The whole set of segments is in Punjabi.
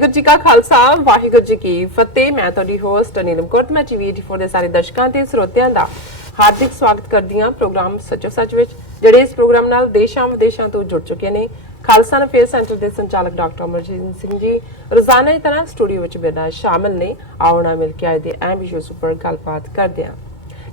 ਵਾਹਿਗੁਰੂ ਜੀ ਕਾ ਖਾਲਸਾ ਵਾਹਿਗੁਰੂ ਜੀ ਕੀ ਫਤਿਹ। ਮੈਂ ਤੁਹਾਡੀ ਹੋਸਟ ਨੀਲਮ ਕੌਰ ਤੇ ਮੈਂ ਟੀਵੀ 84 ਦੇ ਸਾਰੇ ਦਰਸ਼ਕਾਂ ਤੇ ਸਰੋਤਿਆਂ ਦਾ ਹਾਰਦਿਕ ਸਵਾਗਤ ਕਰਦੀ ਹਾਂ ਪ੍ਰੋਗਰਾਮ ਸੱਚੋ ਸੱਚ ਵਿੱਚ, ਜਿਹੜੇ ਇਸ ਪ੍ਰੋਗਰਾਮ ਨਾਲ ਦੇਸ਼ਾਂ ਵਿਦੇਸ਼ਾਂ ਤੋਂ ਜੁੜ ਚੁੱਕੇ ਨੇ। ਖਾਲਸਾ ਅਫੇਅਰ ਸੈਂਟਰ ਦੇ ਸੰਚਾਲਕ ਡਾਕਟਰ ਅਮਰਜੀਤ ਸਿੰਘ ਜੀ ਰੋਜ਼ਾਨਾ ਦੀ ਤਰ੍ਹਾਂ ਸਟੂਡੀਓ ਵਿੱਚ ਮੇਰੇ ਨਾਲ ਸ਼ਾਮਿਲ ਨੇ। ਆਓ ਨਾਲ ਮਿਲ ਕੇ ਅੱਜ ਦੇ ਅਹਿਮ ਵਿਸ਼ੇ ਉੱਪਰ ਗੱਲਬਾਤ ਕਰਦੇ ਹਾਂ।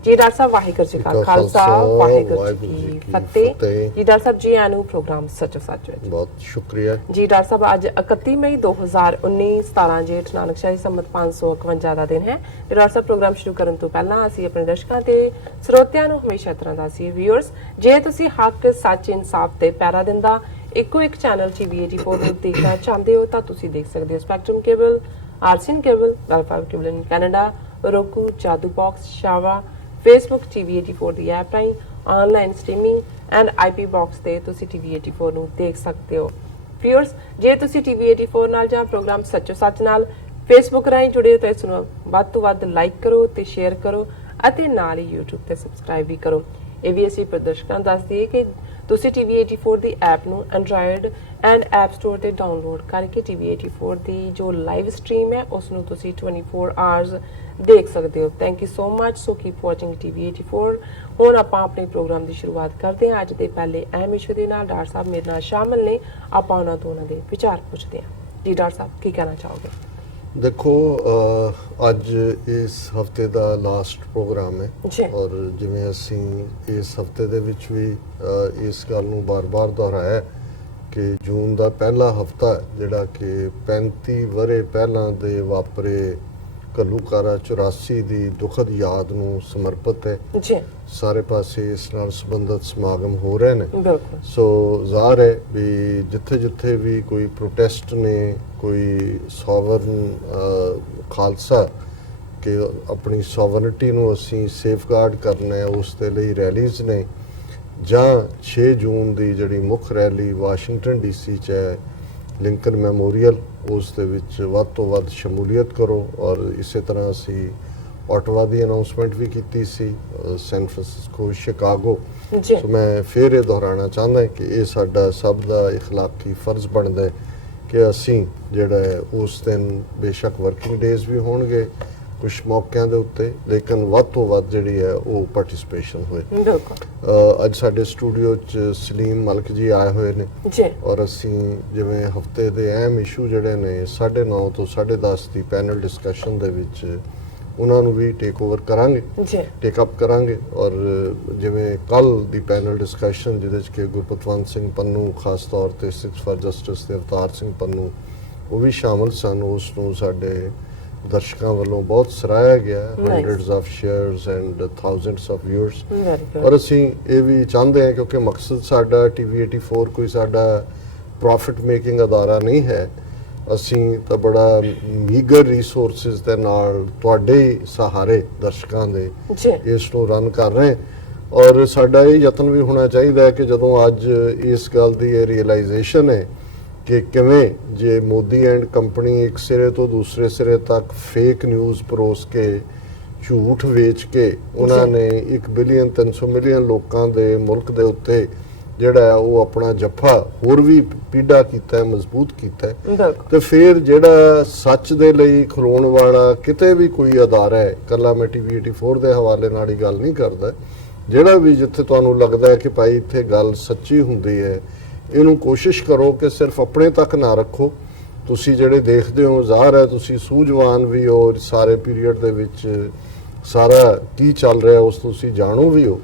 जी डॉक्टर साहब वाहिगुरू जी का खालसा वाहिगुरू जी की फतेह। जी डॉक्टर साहब जी आनू प्रोग्राम सचो सच विच बहुत शुक्रिया जी। डॉक्टर साहब आज 31 मई 2019 17 जेठ नानकशाही संमत 551 ਦਾ ਦਿਨ ਹੈ। ਡਾਕਟਰ ਸਾਹਿਬ ਪ੍ਰੋਗਰਾਮ ਸ਼ੁਰੂ ਕਰਨ ਤੋਂ ਪਹਿਲਾਂ ਅਸੀਂ ਆਪਣੇ ਦਰਸ਼ਕਾਂ ਤੇ ਸਰੋਤਿਆਂ ਨੂੰ ਹਮੇਸ਼ਾ ਤਰ੍ਹਾਂ ਦਾ ਸੀ ਵੀਅਰਸ, ਜੇ ਤੁਸੀਂ ਹੱਕ ਸੱਚ ਇਨਸਾਫ ਤੇ ਪੈਰਾ ਦਿੰਦਾ ਇੱਕੋ ਇੱਕ ਚੈਨਲ ਟੀਵੀ 84 ਨੂੰ ਦੇਖਣਾ ਚਾਹੁੰਦੇ ਹੋ ਤਾਂ ਤੁਸੀਂ ਦੇਖ ਸਕਦੇ ਹੋ ਸਪੈਕਟਰਮ ਕੇਬਲ, ਆਰਸੀਨ cable, welfare cable in Canada, roku, ਜਾਦੂ ਬਾਕਸ, ਸ਼ਾਵਾ, Facebook TV 84 ਦੀ ਐਪ ਰਾਹੀਂ online streaming and IP box ਤੇ ਤੁਸੀਂ TV 84 ਨੂੰ ਦੇਖ ਸਕਦੇ ਹੋ। ਵੀਅਰਸ, ਜੇ ਤੁਸੀਂ TV 84 ਨਾਲ ਜਾਂ ਪ੍ਰੋਗਰਾਮ ਸੱਚੋ ਸੱਚ ਨਾਲ Facebook ਰਾਹੀਂ ਜੁੜੇ ਹੋ ਤਾਂ ਇਸ ਨੂੰ ਵੱਧ ਤੋਂ ਵੱਧ ਲਾਈਕ ਕਰੋ ਤੇ ਸ਼ੇਅਰ ਕਰੋ ਅਤੇ ਨਾਲ ਹੀ YouTube ਤੇ ਸਬਸਕ੍ਰਾਈਬ ਵੀ ਕਰੋ। ਇਹ ਵੀ ਅਸੀਂ ਪ੍ਰਦਰਸ਼ਕਾਂ ਦੱਸ ਦਈਏ ਕਿ ਤੁਸੀਂ TV 84 ਦੀ ਐਪ ਨੂੰ ਐਂਡਰਾਇਡ ਐਂਡ ਐਪ ਸਟੋਰ ਤੇ ਡਾਊਨਲੋਡ ਕਰਕੇ TV 84 ਦੀ ਜੋ ਲਾਈਵ ਸਟ੍ਰੀਮ ਹੈ ਉਸ ਨੂੰ ਤੁਸੀਂ 24 ਆਵਰਸ ਦੇਖ ਸਕਦੇ ਹੋ। Thank you so much. So keep watching TV 84। ਹੁਣ ਆਪਾਂ ਆਪਣੇ ਪ੍ਰੋਗਰਾਮ ਦੀ ਸ਼ੁਰੂਆਤ ਕਰਦੇ ਹਾਂ ਅੱਜ ਦੇ ਪਹਿਲੇ ਅਹਿਮ ਇਸ਼ੂ ਦੇ ਨਾਲ। ਡਾਕਟਰ ਸਾਹਿਬ ਮੇਰੇ ਨਾਲ ਸ਼ਾਮਿਲ ਨੇ, ਆਪਾਂ ਉਹਨਾਂ ਤੋਂ ਉਹਨਾਂ ਦੇ ਵਿਚਾਰ ਪੁੱਛਦੇ ਹਾਂ। ਜੀ ਡਾਕਟਰ ਸਾਹਿਬ ਕੀ ਕਹਿਣਾ ਚਾਹੋਗੇ? देखो ਅੱਜ ਇਸ ਹਫਤੇ ਦਾ ਲਾਸਟ ਪ੍ਰੋਗਰਾਮ ਹੈ ਔਰ ਜਿਵੇਂ ਅਸੀਂ ਇਸ ਹਫਤੇ ਦੇ ਵਿੱਚ ਵੀ ਇਸ ਗੱਲ ਨੂੰ ਬਾਰ-ਬਾਰ ਦੁਹਰਾਇਆ ਕਿ ਜੂਨ ਦਾ ਪਹਿਲਾ ਹਫਤਾ ਜਿਹੜਾ ਕਿ 35 ਵਰ੍ਹੇ ਪਹਿਲਾਂ ਦੇ ਵਾਪਰੇ ਘੱਲੂਘਾਰਾ 84 ਦੀ ਦੁਖਦ ਯਾਦ ਨੂੰ ਸਮਰਪਿਤ ਹੈ ਜੀ। ਸਾਰੇ ਪਾਸੇ ਇਸ ਨਾਲ ਸੰਬੰਧਿਤ ਸਮਾਗਮ ਹੋ ਰਹੇ ਨੇ। ਬਿਲਕੁਲ। ਸੋ ਜ਼ਾਹਰ ਹੈ ਵੀ ਜਿੱਥੇ ਵੀ ਕੋਈ ਪ੍ਰੋਟੈਸਟ ਨੇ, ਕੋਈ ਸੋਵਰਨ ਖਾਲਸਾ ਕਿ ਆਪਣੀ ਸੋਵਰਨਿਟੀ ਨੂੰ ਅਸੀਂ ਸੇਫਗਾਰਡ ਕਰਨਾ ਹੈ, ਉਸ ਦੇ ਲਈ ਰੈਲੀਜ਼ ਨੇ, ਜਾਂ 6 ਜੂਨ ਦੀ ਜਿਹੜੀ ਮੁੱਖ ਰੈਲੀ ਵਾਸ਼ਿੰਗਟਨ DC 'ਚ ਹੈ ਲਿੰਕਨ ਮੈਮੋਰੀਅਲ, ਉਸ ਦੇ ਵਿੱਚ ਵੱਧ ਤੋਂ ਵੱਧ ਸ਼ਮੂਲੀਅਤ ਕਰੋ। ਔਰ ਇਸੇ ਤਰ੍ਹਾਂ ਅਸੀਂ ਆਟਵਾ ਦੀ ਅਨਾਉਂਸਮੈਂਟ ਵੀ ਕੀਤੀ ਸੀ, ਸੈਨ ਫਰਾਂਸਿਸਕੋ, ਸ਼ਿਕਾਗੋ। ਸੋ ਮੈਂ ਫਿਰ ਇਹ ਦੁਹਰਾਉਣਾ ਚਾਹੁੰਦਾ ਕਿ ਇਹ ਸਾਡਾ ਸਭ ਦਾ ਇਖਲਾਕੀ ਫਰਜ਼ ਬਣਦਾ ਹੈ ਕਿ ਅਸੀਂ ਜਿਹੜਾ ਹੈ ਉਸ ਦਿਨ ਬੇਸ਼ੱਕ ਵਰਕਿੰਗ ਡੇਜ਼ ਵੀ ਹੋਣਗੇ ਕੁਝ ਮੌਕਿਆਂ ਦੇ ਉੱਤੇ, ਲੇਕਿਨ ਵੱਧ ਤੋਂ ਵੱਧ ਜਿਹੜੀ ਹੈ ਉਹ ਪਾਰਟਿਸਿਪੇਸ਼ਨ ਹੋਏ। ਅੱਜ ਸਾਡੇ ਸਟੂਡੀਓ 'ਚ ਸਲੀਮ ਮਲਕ ਜੀ ਆਏ ਹੋਏ ਨੇ ਔਰ ਅਸੀਂ ਜਿਵੇਂ ਹਫਤੇ ਦੇ ਅਹਿਮ ਇਸ਼ੂ ਜਿਹੜੇ ਨੇ 9:30 ਤੋਂ 10:30 ਦੀ ਪੈਨਲ ਡਿਸਕਸ਼ਨ ਦੇ ਵਿੱਚ ਉਹਨਾਂ ਨੂੰ ਵੀ ਟੇਕ ਓਵਰ ਕਰਾਂਗੇ, ਟੇਕ ਅਪ ਕਰਾਂਗੇ। ਔਰ ਜਿਵੇਂ ਕੱਲ ਦੀ ਪੈਨਲ ਡਿਸਕਸ਼ਨ ਜਿਹਦੇ 'ਚ ਕਿ ਗੁਰਪਤਵੰਤ ਸਿੰਘ ਪੰਨੂ ਖਾਸ ਤੌਰ ਤੇ 6 ਫਾਰ ਜਸਟਿਸ ਦੇ ਅਵਤਾਰ ਸਿੰਘ ਪੰਨੂ ਉਹ ਵੀ ਸ਼ਾਮਲ ਸਨ, ਉਸ ਨੂੰ ਸਾਡੇ ਦਰਸ਼ਕਾਂ ਵੱਲੋਂ ਬਹੁਤ ਸਰਾਹਿਆ ਗਿਆ, hundreds of shares and thousands of viewers। ਔਰ ਅਸੀਂ ਇਹ ਵੀ ਚਾਹੁੰਦੇ ਹਾਂ ਕਿਉਂਕਿ ਮਕਸਦ ਸਾਡਾ TV 84 ਕੋਈ ਸਾਡਾ ਪ੍ਰੋਫਿਟ ਮੇਕਿੰਗ ਅਦਾਰਾ ਨਹੀਂ ਹੈ, ਅਸੀਂ ਤਾਂ ਬੜਾ ਮੀਗਰ ਰਿਸੋਰਸਿਸ ਦੇ ਨਾਲ ਤੁਹਾਡੇ ਸਹਾਰੇ ਦਰਸ਼ਕਾਂ ਦੇ ਇਸ ਨੂੰ ਰਨ ਕਰ ਰਹੇ। ਔਰ ਸਾਡਾ ਇਹ ਯਤਨ ਵੀ ਹੋਣਾ ਚਾਹੀਦਾ ਹੈ ਕਿ ਜਦੋਂ ਅੱਜ ਇਸ ਗੱਲ ਦੀ ਇਹ ਰੀਅਲਾਈਜੇਸ਼ਨ ਹੈ ਕਿ ਕਿਵੇਂ ਜੇ ਮੋਦੀ ਐਂਡ ਕੰਪਨੀ ਇੱਕ ਸਿਰੇ ਤੋਂ ਦੂਸਰੇ ਸਿਰੇ ਤੱਕ ਫੇਕ ਨਿਊਜ਼ ਪਰੋਸ ਕੇ ਝੂਠ ਵੇਚ ਕੇ ਉਹਨਾਂ ਨੇ 1 ਬਿਲੀਅਨ 300 ਮਿਲੀਅਨ ਲੋਕਾਂ ਦੇ ਮੁਲਕ ਦੇ ਉੱਤੇ ਜਿਹੜਾ ਉਹ ਆਪਣਾ ਜੱਫਾ ਹੋਰ ਵੀ ਪੀੜਾ ਕੀਤਾ, ਮਜ਼ਬੂਤ ਕੀਤਾ, ਤੇ ਫਿਰ ਜਿਹੜਾ ਸੱਚ ਦੇ ਲਈ ਖਲੋਣ ਵਾਲਾ ਕਿਤੇ ਵੀ ਕੋਈ ਅਦਾਰਾ ਹੈ, ਕੱਲਾ ਮੈਂ TV 84 ਦੇ ਹਵਾਲੇ ਨਾਲ ਹੀ ਗੱਲ ਨਹੀਂ ਕਰਦਾ, ਜਿਹੜਾ ਵੀ ਜਿੱਥੇ ਤੁਹਾਨੂੰ ਲੱਗਦਾ ਹੈ ਕਿ ਭਾਈ ਇੱਥੇ ਗੱਲ ਸੱਚੀ ਹੁੰਦੀ ਹੈ, ਇਹਨੂੰ ਕੋਸ਼ਿਸ਼ ਕਰੋ ਕਿ ਸਿਰਫ ਆਪਣੇ ਤੱਕ ਨਾ ਰੱਖੋ। ਤੁਸੀਂ ਜਿਹੜੇ ਦੇਖਦੇ ਹੋ ਜ਼ਾਹਰ ਹੈ ਤੁਸੀਂ ਸੂਝਵਾਨ ਵੀ ਹੋ, ਸਾਰੇ ਪੀਰੀਅਡ ਦੇ ਵਿੱਚ ਸਾਰਾ ਕੀ ਚੱਲ ਰਿਹਾ ਉਸ ਤੁਸੀਂ ਜਾਣੋ ਵੀ ਹੋ,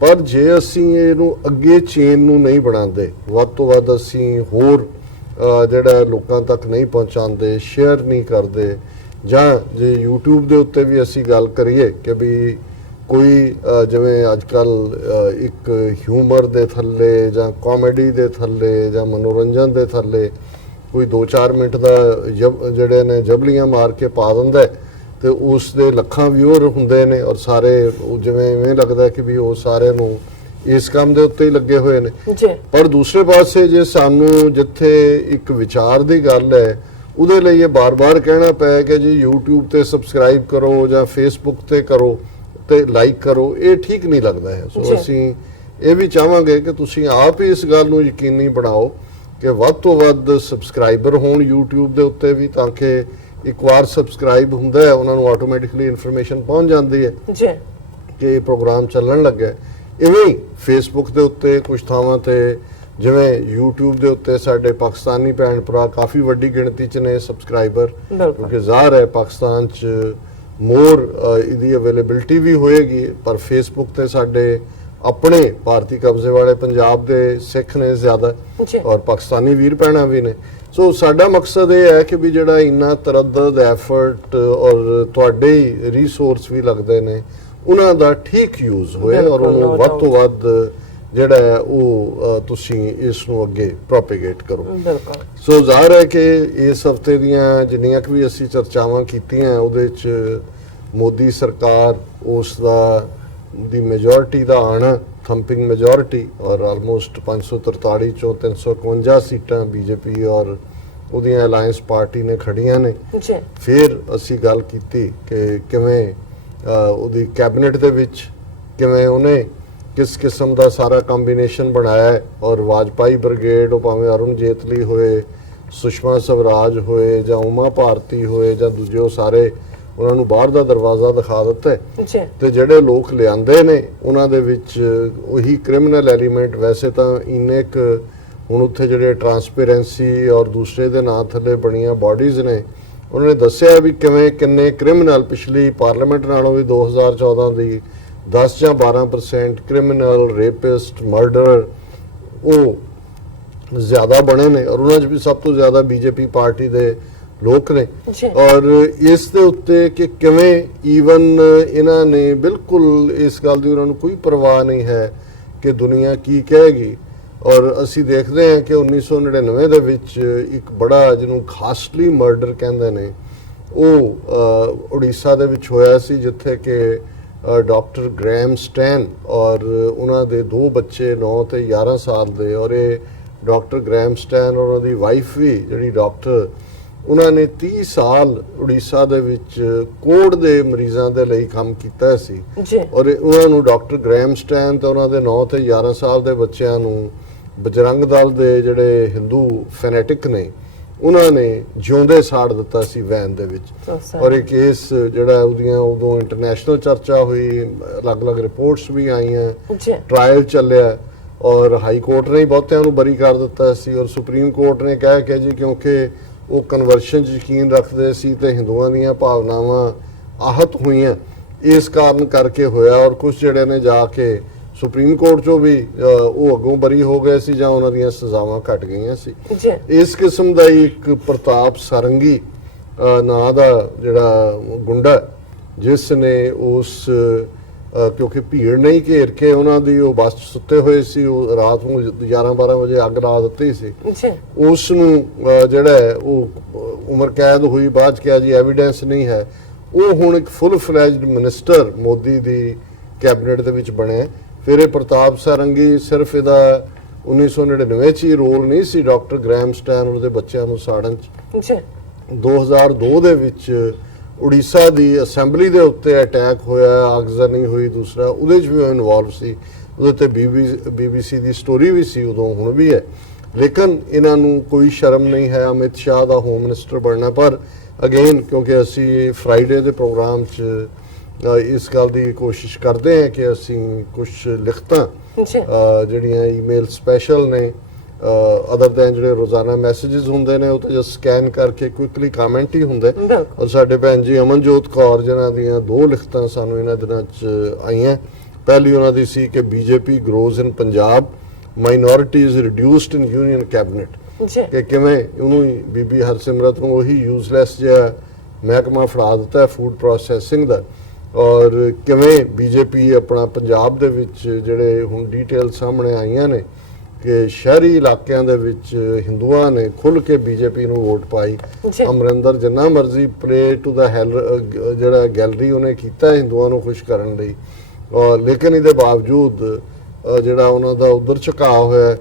ਪਰ ਜੇ ਅਸੀਂ ਇਹਨੂੰ ਅੱਗੇ ਚੇਨ ਨੂੰ ਨਹੀਂ ਬਣਾਉਂਦੇ, ਵੱਧ ਤੋਂ ਵੱਧ ਅਸੀਂ ਹੋਰ ਜਿਹੜਾ ਲੋਕਾਂ ਤੱਕ ਨਹੀਂ ਪਹੁੰਚਾਉਂਦੇ, ਸ਼ੇਅਰ ਨਹੀਂ ਕਰਦੇ, ਜਾਂ ਜੇ YouTube ਦੇ ਉੱਤੇ ਵੀ ਅਸੀਂ ਗੱਲ ਕਰੀਏ ਕਿ ਵੀ ਕੋਈ ਜਿਵੇਂ ਅੱਜ ਕੱਲ੍ਹ ਇੱਕ ਹਿਊਮਰ ਦੇ ਥੱਲੇ ਜਾਂ ਕਾਮੇਡੀ ਦੇ ਥੱਲੇ ਜਾਂ ਮਨੋਰੰਜਨ ਦੇ ਥੱਲੇ ਕੋਈ 2-4 ਮਿੰਟ ਦਾ ਜਿਹੜੇ ਨੇ ਜਬਲੀਆਂ ਮਾਰ ਕੇ ਪਾ ਦਿੰਦਾ ਤੇ ਉਸ ਦੇ ਲੱਖਾਂ ਵਿਊਅਰ ਹੁੰਦੇ ਨੇ ਔਰ ਸਾਰੇ ਜਿਵੇਂ ਇਵੇਂ ਲੱਗਦਾ ਕਿ ਵੀ ਉਹ ਸਾਰਿਆਂ ਨੂੰ ਇਸ ਕੰਮ ਦੇ ਉੱਤੇ ਹੀ ਲੱਗੇ ਹੋਏ ਨੇ। ਪਰ ਦੂਸਰੇ ਪਾਸੇ ਜੇ ਸਾਨੂੰ ਜਿੱਥੇ ਇੱਕ ਵਿਚਾਰ ਦੀ ਗੱਲ ਹੈ ਉਹਦੇ ਲਈ ਇਹ ਬਾਰ-ਬਾਰ ਕਹਿਣਾ ਪਿਆ ਕਿ ਜੀ YouTube ਤੇ ਸਬਸਕ੍ਰਾਈਬ ਕਰੋ ਜਾਂ Facebook ਤੇ ਕਰੋ ਤੇ ਲਾਈਕ ਕਰੋ, ਇਹ ਠੀਕ ਨਹੀਂ ਲੱਗਦਾ ਹੈ। ਸੋ ਅਸੀਂ ਇਹ ਵੀ ਚਾਹਾਂਗੇ ਕਿ ਤੁਸੀਂ ਆਪ ਹੀ ਇਸ ਗੱਲ ਨੂੰ ਯਕੀਨੀ ਬਣਾਓ ਕਿ ਵੱਧ ਤੋਂ ਵੱਧ ਸਬਸਕ੍ਰਾਈਬਰ ਹੋਣ YouTube ਦੇ ਉੱਤੇ ਵੀ, ਤਾਂ ਕਿ ਇੱਕ ਵਾਰ ਸਬਸਕ੍ਰਾਈਬ ਹੁੰਦਾ ਹੈ ਉਹਨਾਂ ਨੂੰ ਆਟੋਮੈਟਿਕਲੀ ਇਨਫੋਰਮੇਸ਼ਨ ਪਹੁੰਚ ਜਾਂਦੀ ਹੈ ਜੀ ਕਿ ਇਹ ਪ੍ਰੋਗਰਾਮ ਚੱਲਣ ਲੱਗਾ। ਇਵੇਂ ਹੀ ਫੇਸਬੁੱਕ ਦੇ ਉੱਤੇ ਕੁਝ ਥਾਵਾਂ ਤੇ, ਜਿਵੇਂ YouTube ਦੇ ਉੱਤੇ ਸਾਡੇ ਪਾਕਿਸਤਾਨੀ ਭੈਣ ਭਰਾ ਕਾਫੀ ਵੱਡੀ ਗਿਣਤੀ 'ਚ ਨੇ ਸਬਸਕ੍ਰਾਈਬਰ, ਕਿਉਂਕਿ ਜ਼ਾਹਰ ਹੈ ਪਾਕਿਸਤਾਨ 'ਚ ਮੋਰ ਇਹਦੀ ਅਵੇਲੇਬਿਲਿਟੀ ਵੀ ਹੋਏਗੀ, ਪਰ ਫੇਸਬੁੱਕ ਤੇ ਸਾਡੇ ਆਪਣੇ ਭਾਰਤੀ ਕਬਜ਼ੇ ਵਾਲੇ ਪੰਜਾਬ ਦੇ ਸਿੱਖ ਨੇ ਜ਼ਿਆਦਾ ਔਰ ਪਾਕਿਸਤਾਨੀ ਵੀਰ ਭੈਣਾਂ ਵੀ ਨੇ। ਸੋ ਸਾਡਾ ਮਕਸਦ ਇਹ ਹੈ ਕਿ ਵੀ ਜਿਹੜਾ ਇੰਨਾ ਤਰੱਦਦ ਐਫਰਟ ਔਰ ਤੁਹਾਡੇ ਹੀ ਰਿਸੋਰਸ ਵੀ ਲੱਗਦੇ ਨੇ ਉਹਨਾਂ ਦਾ ਠੀਕ ਯੂਜ਼ ਹੋਏ ਔਰ ਉਹਨੂੰ ਵੱਧ ਤੋਂ ਵੱਧ ਜਿਹੜਾ ਹੈ ਉਹ ਤੁਸੀਂ ਇਸ ਨੂੰ ਅੱਗੇ ਪ੍ਰੋਪੇਗੇਟ ਕਰੋ। ਸੋ ਜ਼ਾਹਰ ਹੈ ਕਿ ਇਸ ਹਫਤੇ ਦੀਆਂ ਜਿੰਨੀਆਂ ਕਿ ਵੀ ਅਸੀਂ ਚਰਚਾਵਾਂ ਕੀਤੀਆਂ ਉਹਦੇ 'ਚ ਮੋਦੀ ਸਰਕਾਰ ਉਸ ਦੀ ਮੈਜੋਰਿਟੀ ਦਾ ਆਣਾ, ਥੰਪਿੰਗ ਮੈਜੋਰਿਟੀ, ਔਰ ਆਲਮੋਸਟ 543 ਚੋਂ 351 ਸੀਟਾਂ ਬੀਜੇਪੀ ਔਰ ਉਹਦੀਆਂ ਅਲਾਈਅੰਸ ਪਾਰਟੀ ਨੇ ਖੜੀਆਂ ਨੇ। ਫਿਰ ਅਸੀਂ ਗੱਲ ਕੀਤੀ ਕਿ ਕਿਵੇਂ ਉਹਦੀ ਕੈਬਨਿਟ ਦੇ ਵਿੱਚ ਕਿਵੇਂ ਉਹਨੇ ਕਿਸ ਕਿਸਮ ਦਾ ਸਾਰਾ ਕੰਬੀਨੇਸ਼ਨ ਬਣਾਇਆ ਹੈ ਔਰ ਵਾਜਪਾਈ ਬ੍ਰਿਗੇਡ, ਉਹ ਭਾਵੇਂ ਅਰੁਣ ਜੇਤਲੀ ਹੋਏ, ਸੁਸ਼ਮਾ ਸਵਰਾਜ ਹੋਏ ਜਾਂ ਉਮਾ ਭਾਰਤੀ ਹੋਏ ਜਾਂ ਦੂਜੇ, ਉਹ ਸਾਰੇ ਉਹਨਾਂ ਨੂੰ ਬਾਹਰ ਦਾ ਦਰਵਾਜ਼ਾ ਦਿਖਾ ਦਿੱਤਾ ਤੇ ਜਿਹੜੇ ਲੋਕ ਲਿਆਂਦੇ ਨੇ ਉਹਨਾਂ ਦੇ ਵਿੱਚ ਉਹੀ ਕ੍ਰਿਮੀਨਲ ਐਲੀਮੈਂਟ। ਵੈਸੇ ਤਾਂ ਇੰਨੇ ਕੁ ਹੁਣ ਉੱਥੇ ਜਿਹੜੇ ਟਰਾਂਸਪੇਰੈਂਸੀ ਔਰ ਦੂਸਰੇ ਦੇ ਨਾਂ ਥੱਲੇ ਬਣੀਆਂ ਬਾਡੀਜ਼ ਨੇ, ਉਹਨਾਂ ਨੇ ਦੱਸਿਆ ਵੀ ਕਿਵੇਂ ਕਿੰਨੇ ਕ੍ਰਿਮੀਨਲ ਪਿਛਲੀ ਪਾਰਲੀਮੈਂਟ ਨਾਲੋਂ ਵੀ 2014 ਦੀ 10 ਜਾਂ 12% ਕ੍ਰਿਮੀਨਲ, ਰੇਪਿਸਟ, ਮਰਡਰ ਉਹ ਜ਼ਿਆਦਾ ਬਣੇ ਨੇ ਔਰ ਉਹਨਾਂ 'ਚ ਵੀ ਸਭ ਤੋਂ ਜ਼ਿਆਦਾ ਬੀਜੇਪੀ ਪਾਰਟੀ ਦੇ ਲੋਕ ਨੇ। ਔਰ ਇਸ ਦੇ ਉੱਤੇ ਕਿ ਕਿਵੇਂ ਈਵਨ ਇਹਨਾਂ ਨੇ ਬਿਲਕੁਲ ਇਸ ਗੱਲ ਦੀ ਉਹਨਾਂ ਨੂੰ ਕੋਈ ਪਰਵਾਹ ਨਹੀਂ ਹੈ ਕਿ ਦੁਨੀਆ ਕੀ ਕਹੇਗੀ। ਔਰ ਅਸੀਂ ਦੇਖਦੇ ਹਾਂ ਕਿ 1999 ਦੇ ਵਿੱਚ ਇੱਕ ਬੜਾ ਜਿਹਨੂੰ ਖਾਸਟਲੀ ਮਰਡਰ ਕਹਿੰਦੇ ਨੇ ਉਹ ਉੜੀਸਾ ਦੇ ਵਿੱਚ ਹੋਇਆ ਸੀ, ਜਿੱਥੇ ਕਿ ਡਾਕਟਰ ਗ੍ਰੈਮ ਸਟੈਨ ਔਰ ਉਹਨਾਂ ਦੇ 2 ਬੱਚੇ 9 ਤੇ 11 ਸਾਲ ਦੇ, ਔਰ ਇਹ ਡਾਕਟਰ ਗ੍ਰੈਮ ਸਟੈਨ ਔਰ ਉਹਨਾਂ ਦੀ ਵਾਈਫ ਵੀ ਜਿਹੜੀ ਡਾਕਟਰ, ਉਹਨਾਂ ਨੇ 30 ਸਾਲ ਉੜੀਸਾ ਦੇ ਵਿੱਚ ਕੋੜ ਦੇ ਮਰੀਜ਼ਾਂ ਦੇ ਲਈ ਕੰਮ ਕੀਤਾ ਸੀ। ਔਰ ਉਹਨਾਂ ਨੂੰ ਡਾਕਟਰ ਗ੍ਰੈਮ ਸਟੈਨ ਤੇ ਉਹਨਾਂ ਦੇ 9 ਤੇ 11 ਸਾਲ ਦੇ ਬੱਚਿਆਂ ਨੂੰ ਬਜਰੰਗ ਦਲ ਦੇ ਜਿਹੜੇ ਹਿੰਦੂ ਫੈਨੇਟਿਕ ਨੇ ਉਹਨਾਂ ਨੇ ਜਿਉਂਦੇ ਸਾੜ ਦਿੱਤਾ ਸੀ ਵੈਨ ਦੇ ਵਿੱਚ। ਔਰ ਇਹ ਕੇਸ ਜਿਹੜਾ ਉਹਦੀਆਂ ਉਦੋਂ ਇੰਟਰਨੈਸ਼ਨਲ ਚਰਚਾ ਹੋਈ, ਅਲੱਗ-ਅਲੱਗ ਰਿਪੋਰਟਸ ਵੀ ਆਈਆਂ, ਟ੍ਰਾਇਲ ਚੱਲਿਆ ਔਰ ਹਾਈ ਕੋਰਟ ਨੇ ਬਹੁਤਿਆਂ ਨੂੰ ਬਰੀ ਕਰ ਦਿੱਤਾ ਸੀ ਔਰ ਸੁਪਰੀਮ ਕੋਰਟ ਨੇ ਕਹਿ ਕੇ ਜੀ ਕਿਉਂਕਿ ਉਹ ਕਨਵਰਸ਼ਨ 'ਚ ਯਕੀਨ ਰੱਖਦੇ ਸੀ ਤੇ ਹਿੰਦੂਆਂ ਦੀਆਂ ਭਾਵਨਾਵਾਂ ਆਹਤ ਹੋਈਆਂ, ਇਸ ਕਾਰਨ ਕਰਕੇ ਹੋਇਆ। ਔਰ ਕੁਝ ਜਿਹੜੇ ਨੇ ਜਾ ਕੇ ਸੁਪਰੀਮ ਕੋਰਟ 'ਚੋਂ ਵੀ ਉਹ ਅੱਗੋਂ ਬਰੀ ਹੋ ਗਏ ਸੀ ਜਾਂ ਉਹਨਾਂ ਦੀਆਂ ਸਜ਼ਾਵਾਂ ਘਟ ਗਈਆਂ ਸੀ। ਇਸ ਕਿਸਮ ਦਾ ਇੱਕ ਪ੍ਰਤਾਪ ਸਾਰੰਗੀ ਨਾਂ ਦਾ ਜਿਹੜਾ ਗੁੰਡਾ, ਜਿਸ ਨੇ ਉਸ ਕਿਉਂਕਿ ਭੀੜ ਨਹੀਂ ਘੇਰ ਕੇ ਉਹਨਾਂ ਦੀ ਉਹ ਬੱਸ 'ਚ ਸੁੱਤੇ ਹੋਏ ਸੀ, ਉਹ ਰਾਤ ਨੂੰ 11-12 ਵਜੇ ਅੱਗ ਲਾ ਦਿੱਤੀ ਸੀ, ਉਸ ਨੂੰ ਜਿਹੜਾ ਉਹ ਉਮਰ ਕੈਦ ਹੋਈ। ਬਾਅਦ 'ਚ ਕਿਹਾ ਜੀ ਐਵੀਡੈਂਸ ਨਹੀਂ ਹੈ। ਉਹ ਹੁਣ ਇੱਕ ਫੁੱਲ ਫਲੈਜਡ ਮਿਨਿਸਟਰ ਮੋਦੀ ਦੀ ਕੈਬਨਿਟ ਦੇ ਵਿੱਚ ਬਣਿਆ। ਫਿਰ ਇਹ ਪ੍ਰਤਾਪ ਸਾਰੰਗੀ ਸਿਰਫ ਇਹਦਾ 1999 'ਚ ਹੀ ਰੋਲ ਨਹੀਂ ਸੀ ਡਾਕਟਰ ਗ੍ਰੈਮ ਸਟੈਨ ਉਹਦੇ ਬੱਚਿਆਂ ਨੂੰ ਸਾੜਨ 'ਚ। 2002 ਦੇ ਵਿੱਚ ਉੜੀਸਾ ਦੀ ਅਸੈਂਬਲੀ ਦੇ ਉੱਤੇ ਅਟੈਕ ਹੋਇਆ, ਆਗਜ਼ਨੀ ਹੋਈ ਦੂਸਰਾ, ਉਹਦੇ 'ਚ ਵੀ ਉਹ ਇਨਵੋਲਵ ਸੀ। ਉਹਦੇ ਤੇ BBC ਦੀ ਸਟੋਰੀ ਵੀ ਸੀ ਉਦੋਂ, ਹੁਣ ਵੀ ਹੈ। ਲੇਕਿਨ ਇਹਨਾਂ ਨੂੰ ਕੋਈ ਸ਼ਰਮ ਨਹੀਂ ਹੈ ਅਮਿਤ ਸ਼ਾਹ ਦਾ ਹੋਮ ਮਿਨਿਸਟਰ ਬਣਨਾ। ਪਰ ਅਗੇਨ ਕਿਉਂਕਿ ਅਸੀਂ ਫਰਾਈਡੇ ਦੇ ਪ੍ਰੋਗਰਾਮ 'ਚ ਇਸ ਗੱਲ ਦੀ ਕੋਸ਼ਿਸ਼ ਕਰਦੇ ਹਾਂ ਕਿ ਅਸੀਂ ਕੁਝ ਲਿਖਤਾਂ ਜਿਹੜੀਆਂ ਈਮੇਲ ਸਪੈਸ਼ਲ ਨੇ ਅਦਰ ਦੈਨ ਜਿਹੜੇ ਰੋਜ਼ਾਨਾ ਮੈਸੇजेस ਹੁੰਦੇ ਨੇ ਉਹ ਤਾਂ ਜਸ ਸਕੈਨ ਕਰਕੇ ਕੁਇਕਲੀ ਕਮੈਂਟ ਹੀ ਹੁੰਦੇ। ਔਰ ਸਾਡੇ ਭੈਣ ਜੀ ਅਮਨਜੋਤ ਕੌਰ ਜਿਨ੍ਹਾਂ ਦੀਆਂ 2 ਲਿਖਤਾਂ ਸਾਨੂੰ ਇਹਨਾਂ ਦਿਨਾਂ 'ਚ ਆਈਆਂ। ਪਹਿਲੀ ਉਹਨਾਂ ਦੀ ਸੀ ਕਿ ਬੀਜੇਪੀ ਗਰੋਜ਼ ਇਨ ਪੰਜਾਬ, ਮਾਈਨੋਰਿਟੀਜ਼ ਰਿਡਿਊਸਡ ਇਨ ਯੂਨੀਅਨ ਕੈਬਨਿਟ, ਕਿ ਕਿਵੇਂ ਉਹਨੂੰ ਬੀਬੀ ਹਰਸਿਮਰਤ ਨੂੰ ਉਹੀ ਯੂਜ਼ਲੈਸ ਜਿਹਾ ਮਹਿਕਮਾ ਫੜਾ ਦਿੱਤਾ ਫੂਡ ਪ੍ਰੋਸੈਸਿੰਗ ਦਾ। ਔਰ ਕਿਵੇਂ ਬੀਜੇਪੀ ਆਪਣਾ ਪੰਜਾਬ ਦੇ ਵਿੱਚ ਜਿਹੜੇ ਹੁਣ ਡਿਟੇਲ ਸਾਹਮਣੇ ਆਈਆਂ ਨੇ ਕਿ ਸ਼ਹਿਰੀ ਇਲਾਕਿਆਂ ਦੇ ਵਿੱਚ ਹਿੰਦੂਆਂ ਨੇ ਖੁੱਲ੍ਹ ਕੇ ਬੀਜੇਪੀ ਨੂੰ ਵੋਟ ਪਾਈ। ਅਮਰਿੰਦਰ ਜਿੰਨਾ ਮਰਜ਼ੀ ਪ੍ਰੇ ਟੂ ਦਾ ਹੈਲ ਜਿਹੜਾ ਗੈਲਰੀ ਉਹਨੇ ਕੀਤਾ ਹਿੰਦੂਆਂ ਨੂੰ ਖੁਸ਼ ਕਰਨ ਲਈ, ਔਰ ਲੇਕਿਨ ਇਹਦੇ ਬਾਵਜੂਦ ਜਿਹੜਾ ਉਹਨਾਂ ਦਾ ਉਧਰ ਝੁਕਾਅ ਹੋਇਆ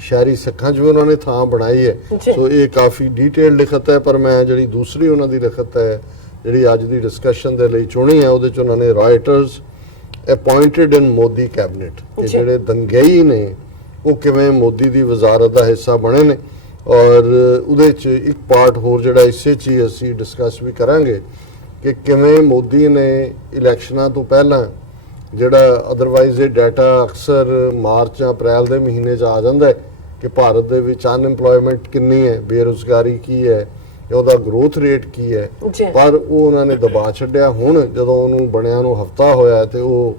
ਸ਼ਹਿਰੀ ਸਿੱਖਾਂ 'ਚ ਵੀ ਉਹਨਾਂ ਨੇ ਥਾਂ ਬਣਾਈ ਹੈ। ਸੋ ਇਹ ਕਾਫੀ ਡਿਟੇਲ ਲਿਖਤ ਹੈ। ਪਰ ਮੈਂ ਜਿਹੜੀ ਦੂਸਰੀ ਉਹਨਾਂ ਦੀ ਲਿਖਤ ਹੈ ਜਿਹੜੀ ਅੱਜ ਦੀ ਡਿਸਕਸ਼ਨ ਦੇ ਲਈ ਚੁਣੀ ਹੈ, ਉਹਦੇ 'ਚ ਉਹਨਾਂ ਨੇ ਰਾਈਟਰਸ ਅਪਾਇੰਟਡ ਇਨ ਮੋਦੀ ਕੈਬਨਿਟ, ਕਿ ਜਿਹੜੇ ਦੰਗਈ ਨੇ ਉਹ ਕਿਵੇਂ ਮੋਦੀ ਦੀ ਵਜ਼ਾਰਤ ਦਾ ਹਿੱਸਾ ਬਣੇ ਨੇ। ਔਰ ਉਹਦੇ 'ਚ ਇੱਕ ਪਾਰਟ ਹੋਰ ਜਿਹੜਾ ਇਸੇ 'ਚ ਹੀ ਅਸੀਂ ਡਿਸਕਸ ਵੀ ਕਰਾਂਗੇ ਕਿ ਕਿਵੇਂ ਮੋਦੀ ਨੇ ਇਲੈਕਸ਼ਨਾਂ ਤੋਂ ਪਹਿਲਾਂ ਜਿਹੜਾ ਅਦਰਵਾਈਜ਼ ਇਹ ਡਾਟਾ ਅਕਸਰ ਮਾਰਚ ਜਾਂ ਅਪ੍ਰੈਲ ਦੇ ਮਹੀਨੇ 'ਚ ਆ ਜਾਂਦਾ ਹੈ ਕਿ ਭਾਰਤ ਦੇ ਵਿੱਚ ਅਨਐਮਪਲੋਇਮੈਂਟ ਕਿੰਨੀ ਹੈ, ਬੇਰੁਜ਼ਗਾਰੀ ਕੀ ਹੈ, ਉਹਦਾ ਗਰੋਥ ਰੇਟ ਕੀ ਹੈ, ਪਰ ਉਹ ਉਹਨਾਂ ਨੇ ਦਬਾ ਛੱਡਿਆ। ਹੁਣ ਜਦੋਂ ਉਹਨੂੰ ਬਣਿਆ ਨੂੰ ਹਫਤਾ ਹੋਇਆ ਤੇ ਉਹ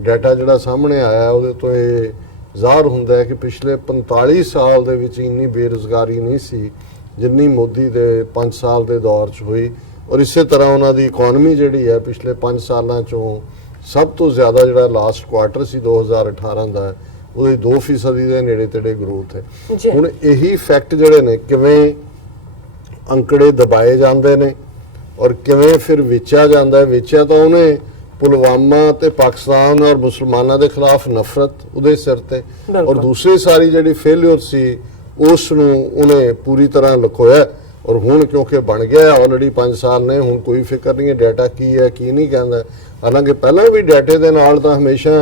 ਡਾਟਾ ਜਿਹੜਾ ਸਾਹਮਣੇ ਆਇਆ ਉਹਦੇ ਤੋਂ ਇਹ ਜ਼ਾਹਰ ਹੁੰਦਾ ਹੈ ਕਿ ਪਿਛਲੇ 45 ਸਾਲ ਦੇ ਵਿੱਚ ਇੰਨੀ ਬੇਰੁਜ਼ਗਾਰੀ ਨਹੀਂ ਸੀ ਜਿੰਨੀ ਮੋਦੀ ਦੇ 5 ਸਾਲ ਦੇ ਦੌਰ 'ਚ ਹੋਈ। ਔਰ ਇਸੇ ਤਰ੍ਹਾਂ ਉਹਨਾਂ ਦੀ ਇਕਨੋਮੀ ਜਿਹੜੀ ਹੈ ਪਿਛਲੇ 5 ਸਾਲਾਂ 'ਚੋਂ ਸਭ ਤੋਂ ਜ਼ਿਆਦਾ ਜਿਹੜਾ ਲਾਸਟ ਕੁਆਟਰ ਸੀ 2018 ਦਾ ਉਹਦੀ 2% ਦੇ ਨੇੜੇ ਤੇੜੇ ਗਰੋਥ ਹੈ। ਹੁਣ ਇਹੀ ਫੈਕਟ ਜਿਹੜੇ ਨੇ ਕਿਵੇਂ ਅੰਕੜੇ ਦਬਾਏ ਜਾਂਦੇ ਨੇ ਔਰ ਕਿਵੇਂ ਫਿਰ ਵੇਚਿਆ ਜਾਂਦਾ ਹੈ। ਵੇਚਿਆ ਤਾਂ ਉਹਨੇ ਪੁਲਵਾਮਾ ਤੇ ਪਾਕਿਸਤਾਨ ਔਰ ਮੁਸਲਮਾਨਾਂ ਦੇ ਖਿਲਾਫ ਨਫ਼ਰਤ ਉਹਦੇ ਸਿਰ ਤੇ, ਔਰ ਦੂਸਰੀ ਸਾਰੀ ਜਿਹੜੀ ਫੇਲਿਅਰ ਸੀ ਉਸ ਨੂੰ ਉਹਨੇ ਪੂਰੀ ਤਰ੍ਹਾਂ ਲੁਕੋਇਆ। ਔਰ ਹੁਣ ਕਿਉਂਕਿ ਬਣ ਗਿਆ ਆਲਰੇਡੀ 5 ਸਾਲ ਨੇ, ਹੁਣ ਕੋਈ ਫਿਕਰ ਨਹੀਂ ਹੈ ਡਾਟਾ ਕੀ ਹੈ ਕੀ ਨਹੀਂ ਕਹਿੰਦਾ। ਹਾਲਾਂਕਿ ਪਹਿਲਾਂ ਵੀ ਡਾਟੇ ਦੇ ਨਾਲ ਤਾਂ ਹਮੇਸ਼ਾ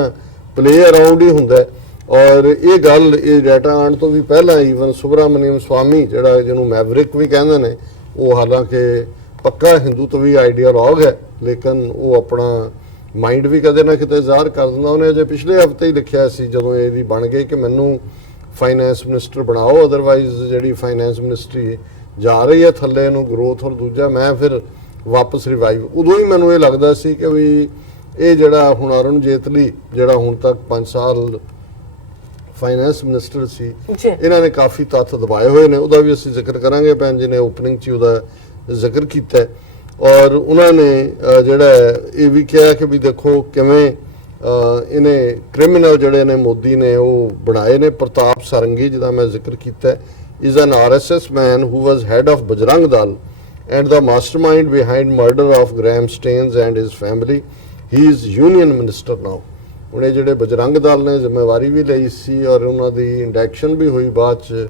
ਪਲੇ ਅਰਾਊਂਡ ਹੀ ਹੁੰਦਾ। ਔਰ ਇਹ ਗੱਲ ਇਹ ਡਾਟਾ ਆਉਣ ਤੋਂ ਵੀ ਪਹਿਲਾਂ ਈਵਨ ਸੁਬਰਾਮਨੀਅਮ ਸਵਾਮੀ ਜਿਹੜਾ ਜਿਹਨੂੰ ਮੈਵਰਿਕ ਵੀ ਕਹਿੰਦੇ ਨੇ, ਉਹ ਹਾਲਾਂਕਿ ਪੱਕਾ ਹਿੰਦੂਤਵੀ ਆਈਡੀਆਲੋਗ ਹੈ ਲੇਕਿਨ ਉਹ ਆਪਣਾ ਮਾਈਂਡ ਵੀ ਕਦੇ ਨਾ ਕਿਤੇ ਜ਼ਾਹਰ ਕਰ ਦਿੰਦਾ। ਉਹਨੇ ਅਜੇ ਪਿਛਲੇ ਹਫਤੇ ਹੀ ਲਿਖਿਆ ਸੀ ਜਦੋਂ ਇਹਦੀ ਬਣ ਗਈ ਕਿ ਮੈਨੂੰ ਫਾਈਨੈਂਸ ਮਿਨਿਸਟਰ ਬਣਾਓ, ਅਦਰਵਾਈਜ਼ ਜਿਹੜੀ ਫਾਈਨੈਂਸ ਮਿਨਿਸਟਰੀ ਜਾ ਰਹੀ ਹੈ ਥੱਲੇ ਨੂੰ ਗਰੋਥ ਔਰ ਦੂਜਾ ਮੈਂ ਫਿਰ ਵਾਪਸ ਰਿਵਾਈਵ। ਉਦੋਂ ਹੀ ਮੈਨੂੰ ਇਹ ਲੱਗਦਾ ਸੀ ਕਿ ਵੀ ਇਹ ਜਿਹੜਾ ਹੁਣ ਅਰੁਣ ਜੇਤਲੀ ਜਿਹੜਾ ਹੁਣ ਤੱਕ 5 ਸਾਲ ਫਾਈਨੈਂਸ ਮਿਨਿਸਟਰ ਸੀ, ਇਹਨਾਂ ਨੇ ਕਾਫੀ ਤੱਥ ਦਬਾਏ ਹੋਏ ਨੇ। ਉਹਦਾ ਵੀ ਅਸੀਂ ਜ਼ਿਕਰ ਕਰਾਂਗੇ, ਭੈਣ ਜੀ ਨੇ ਓਪਨਿੰਗ 'ਚ ਉਹਦਾ ਜ਼ਿਕਰ ਕੀਤਾ ਹੈ। ਔਰ ਉਹਨਾਂ ਨੇ ਜਿਹੜਾ ਇਹ ਵੀ ਕਿਹਾ ਕਿ ਵੀ ਦੇਖੋ ਕਿਵੇਂ ਇਹਨੇ ਕ੍ਰਿਮੀਨਲ ਜਿਹੜੇ ਨੇ ਮੋਦੀ ਨੇ ਉਹ ਬਣਾਏ ਨੇ। ਪ੍ਰਤਾਪ ਸਾਰੰਗੀ ਜਿਹਦਾ ਮੈਂ ਜ਼ਿਕਰ ਕੀਤਾ is an RSS man who was head of Bajrang Dal and the mastermind behind murder of Graham Staines and his family. He is union minister now. ਉਹਨੇ ਜਿਹੜੇ ਬਜਰੰਗ ਦਲ ਨੇ ਜ਼ਿੰਮੇਵਾਰੀ ਵੀ ਲਈ ਸੀ ਔਰ ਉਹਨਾਂ ਦੀ ਇੰਡੈਕਸ਼ਨ ਵੀ ਹੋਈ, ਬਾਅਦ ਚ